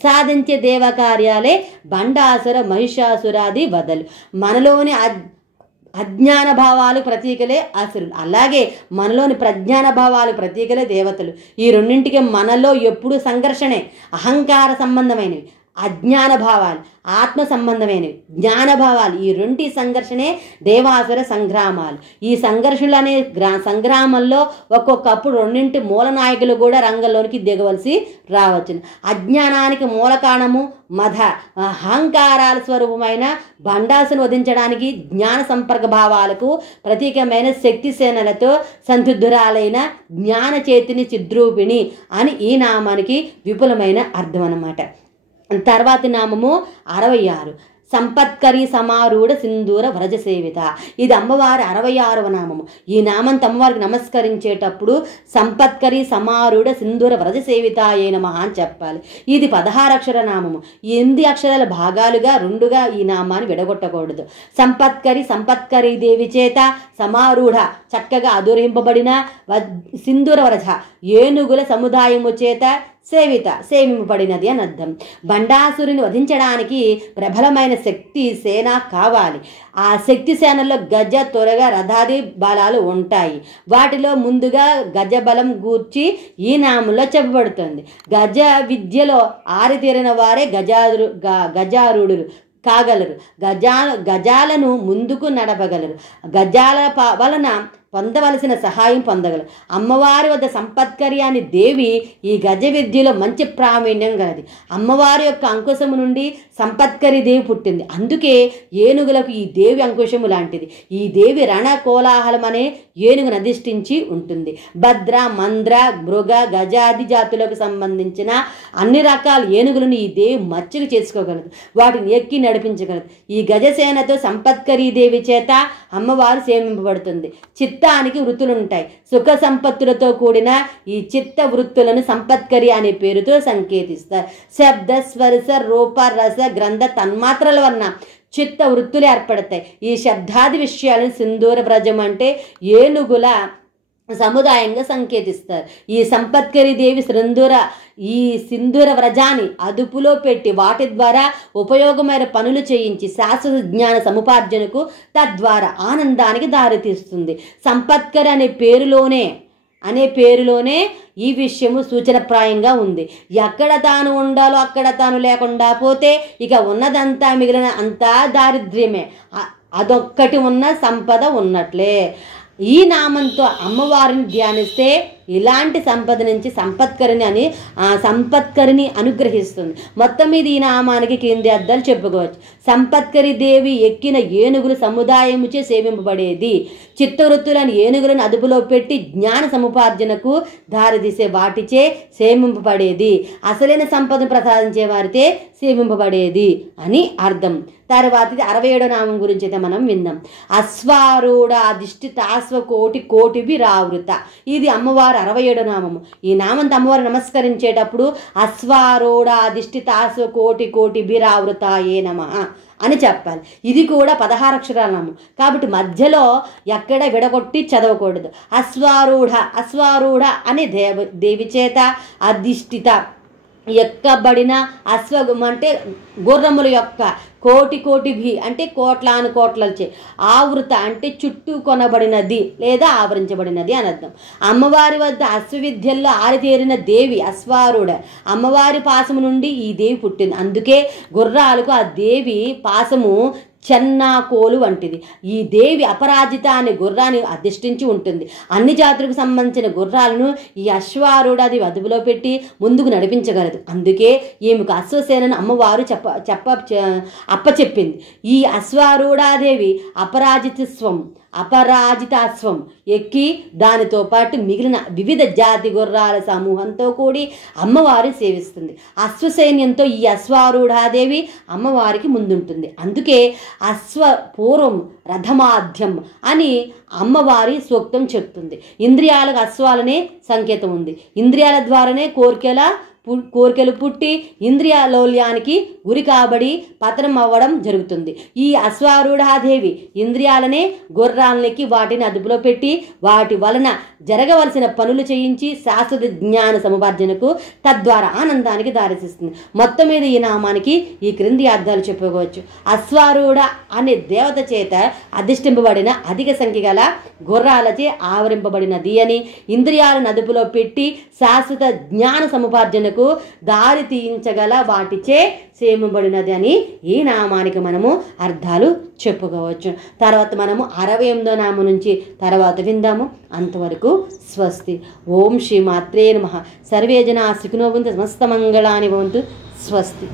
సాధించే దేవకార్యాలే భండాసుర మహిషాసురాది వదలు. మనలోని అజ్ఞాన భావాలు ప్రతీకలే అసురులు, అలాగే మనలోని ప్రజ్ఞాన భావాలు ప్రతీకలే దేవతలు. ఈ రెండింటికి మనలో ఎప్పుడూ సంఘర్షణే. అహంకార సంబంధమైనవి అజ్ఞాన భావాలు, ఆత్మ సంబంధమైనవి జ్ఞాన భావాలు. ఈ రెంటి సంఘర్షణే దేవాసుర సంగ్రామాలు. ఈ సంఘర్షణలు అనే సంగ్రామంలో ఒక్కొక్కప్పుడు రెండింటి మూల నాయకులు కూడా రంగంలోనికి దిగవలసి రావచ్చును. అజ్ఞానానికి మూల కారణము మధ, అహంకారాల స్వరూపమైన భండాసును వధించడానికి జ్ఞాన సంపర్క భావాలకు ప్రతీకమైన శక్తి సేనలతో సంతుద్ధురాలైన జ్ఞాన చేతిని చిద్రూపిణి అని ఈ నామానికి విపులమైన అర్థం అన్నమాట. తర్వాతి నామము 66 సంపత్కరి సమారూఢ సింధూర వ్రజ సేవిత. ఇది అమ్మవారి 66వ నామము. ఈ నామం అమ్మవారికి నమస్కరించేటప్పుడు సంపత్కరి సమారూఢ సింధూర వ్రజ సేవితాయే నమః అని చెప్పాలి. ఇది 16 అక్షర నామము. 8 అక్షరాల భాగాలుగా 2గా ఈ నామాన్ని విడగొట్టకూడదు. సంపత్కరి దేవి చేత సమారూఢ చక్కగా అదురింపబడిన సింధూర వ్రజ ఏనుగుల సముదాయము చేత సేవింపబడినది అని అర్థం. భండాసురుని వధించడానికి ప్రబలమైన శక్తి సేన కావాలి. ఆ శక్తి సేనలో గజ, త్వరగ, రథాది బలాలు ఉంటాయి. వాటిలో ముందుగా గజ బలం గూర్చి ఈ నామంలో చెప్పబడుతుంది. గజ విద్యలో ఆరితేరిన వారే గజారూఢులు కాగలరు. గజాలను ముందుకు నడపగలరు. గజాల వలన పొందవలసిన సహాయం పొందగలరు. అమ్మవారి వద్ద సంపత్కరి అని దేవి ఈ గజ విద్యలో మంచి ప్రావీణ్యం గలది. అమ్మవారి యొక్క అంకుశము నుండి సంపత్కరి దేవి పుట్టింది. అందుకే ఏనుగులకు ఈ దేవి అంకుశము లాంటిది. ఈ దేవి రణ కోలాహలం అనే ఏనుగును అధిష్ఠించి ఉంటుంది. భద్ర, మంద్ర, మృగ, గజాది జాతులకు సంబంధించిన అన్ని రకాల ఏనుగులను ఈ దేవి మచ్చిక చేసుకోగలదు. వాటిని ఎక్కి నడిపించగలదు. ఈ గజసేనతో సంపత్కరి దేవి చేత అమ్మవారు సేవింపబడుతుంది. చిత్తానికి వృత్తులుంటాయి. సుఖ సంపత్తులతో కూడిన ఈ చిత్త వృత్తులను సంపత్కరి అనే పేరుతో సంకేతిస్తారు. శబ్ద, స్పర్శ, రూప, రస, గ్రంథ తన్మాత్రల వలన చిత్త వృత్తులు ఏర్పడతాయి. ఈ శబ్దాది విషయాలను సింధూర వ్రజం అంటే ఏనుగుల సముదాయంగా సంకేతిస్తారు. ఈ సంపత్కరి దేవి ఈ సింధూర వ్రజాన్ని అదుపులో పెట్టి వాటి ద్వారా ఉపయోగమైన పనులు చేయించి శాశ్వత జ్ఞాన సముపార్జనకు తద్వారా ఆనందానికి దారితీస్తుంది. సంపత్కరి అనే పేరులోనే ఈ విషయము సూచనప్రాయంగా ఉంది. ఎక్కడ తాను ఉండాలో అక్కడ తాను లేకుండా పోతే ఇక ఉన్నదంతా మిగిలిన అంతా దారిద్ర్యమే. అదొక్కటి ఉన్న సంపద ఉన్నట్లే. ఈ నామంతో అమ్మవారిని ధ్యానిస్తే ఇలాంటి సంపద నుంచి సంపత్కరిని అనుగ్రహిస్తుంది. మొత్తం మీద ఈ నామానికి కింది అర్థాలు చెప్పుకోవచ్చు. సంపత్కరి దేవి ఎక్కిన ఏనుగులు సముదాయముచే సేవింపబడేది. చిత్తవృత్తులను ఏనుగులను అదుపులో పెట్టి జ్ఞాన సముపార్జనకు దారితీసే వాటిచే సేవింపబడేది. అసలైన సంపదను ప్రసాదించే వారితే సేవింపబడేది అని అర్థం. తర్వాతది 67వ నామం గురించి అయితే మనం విందాం. అశ్వారూఢ అధిష్ఠితాశ్వ కోటి విరావృత. ఇది అమ్మవారు 67వ నామము. ఈ నామంతో అమ్మవారు నమస్కరించేటప్పుడు అశ్వారూఢ అధిష్ఠితాశ్వ కోటి విరావృతాయే నమః అని చెప్పాలి. ఇది కూడా 16 అక్షరాల నామం కాబట్టి మధ్యలో ఎక్కడ విడగొట్టి చదవకూడదు. అశ్వారూఢ అని దేవి చేత అధిష్ఠిత ఎక్కబడిన అశ్వగం అంటే గుర్రముల యొక్క కోటి అంటే కోట్లచే ఆవృత అంటే చుట్టూ కొనబడినది లేదా ఆవరించబడినది అని అర్థం. అమ్మవారి వద్ద అశ్వవిద్యల్లో ఆరితేరిన దేవి అశ్వారూఢ. అమ్మవారి పాసము నుండి ఈ దేవి పుట్టింది. అందుకే గుర్రాలకు ఆ దేవి పాసము చెన్నాకోలు వంటిది. ఈ దేవి అపరాజిత అనే గుర్రాన్ని అధిష్ఠించి ఉంటుంది. అన్ని జాతులకు సంబంధించిన గుర్రాలను ఈ అశ్వారూఢాది అదుపులో పెట్టి ముందుకు నడిపించగలదు. అందుకే ఈమెకు అశ్వసేనను అమ్మవారు అప్పచెప్పింది. ఈ అశ్వారూఢాదేవి అపరాజితాశ్వం ఎక్కి దానితో పాటు మిగిలిన వివిధ జాతి గుర్రాల సమూహంతో కూడి అమ్మవారిని సేవిస్తుంది. అశ్వసైన్యంతో ఈ అశ్వారూఢాదేవి అమ్మవారికి ముందుంటుంది. అందుకే పూర్వం రథమాధ్యం అని అమ్మవారి సూక్తం చెప్తుంది. ఇంద్రియాలకు అశ్వాలనే సంకేతం ఉంది. ఇంద్రియాల ద్వారానే కోరికలు పుట్టి ఇంద్రియాలోల్యానికి గురి కాబడి పతనం అవ్వడం జరుగుతుంది. ఈ అశ్వారూఢాదేవి ఇంద్రియాలనే గుర్రాలకి వాటిని అదుపులో పెట్టి వాటి వలన జరగవలసిన పనులు చేయించి శాశ్వత జ్ఞాన సముపార్జనకు తద్వారా ఆనందానికి దారితీస్తుంది. మొత్తం మీద ఈ నామానికి ఈ క్రింది అర్థాలు చెప్పుకోవచ్చు. అశ్వారూఢ అనే దేవత చేత అధిష్ఠింపబడిన అధిక సంఖ్య గల గుర్రాలచే ఆవరింపబడినది అని, ఇంద్రియాలను అదుపులో పెట్టి శాశ్వత జ్ఞాన సముపార్జనకు దారి తీయించగల వాటిచే సేమింపబడినది అని ఈ నామానికి మనము అర్థాలు చెప్పుకోవచ్చు. తర్వాత మనము 68వ నామం నుంచి తర్వాత విందాము. అంతవరకు స్వస్తి. ఓం శ్రీ మాత్రే నమః. సర్వే జనా సుఖినో భవంతు. సమస్త మంగళాని భవంతు. స్వస్తి.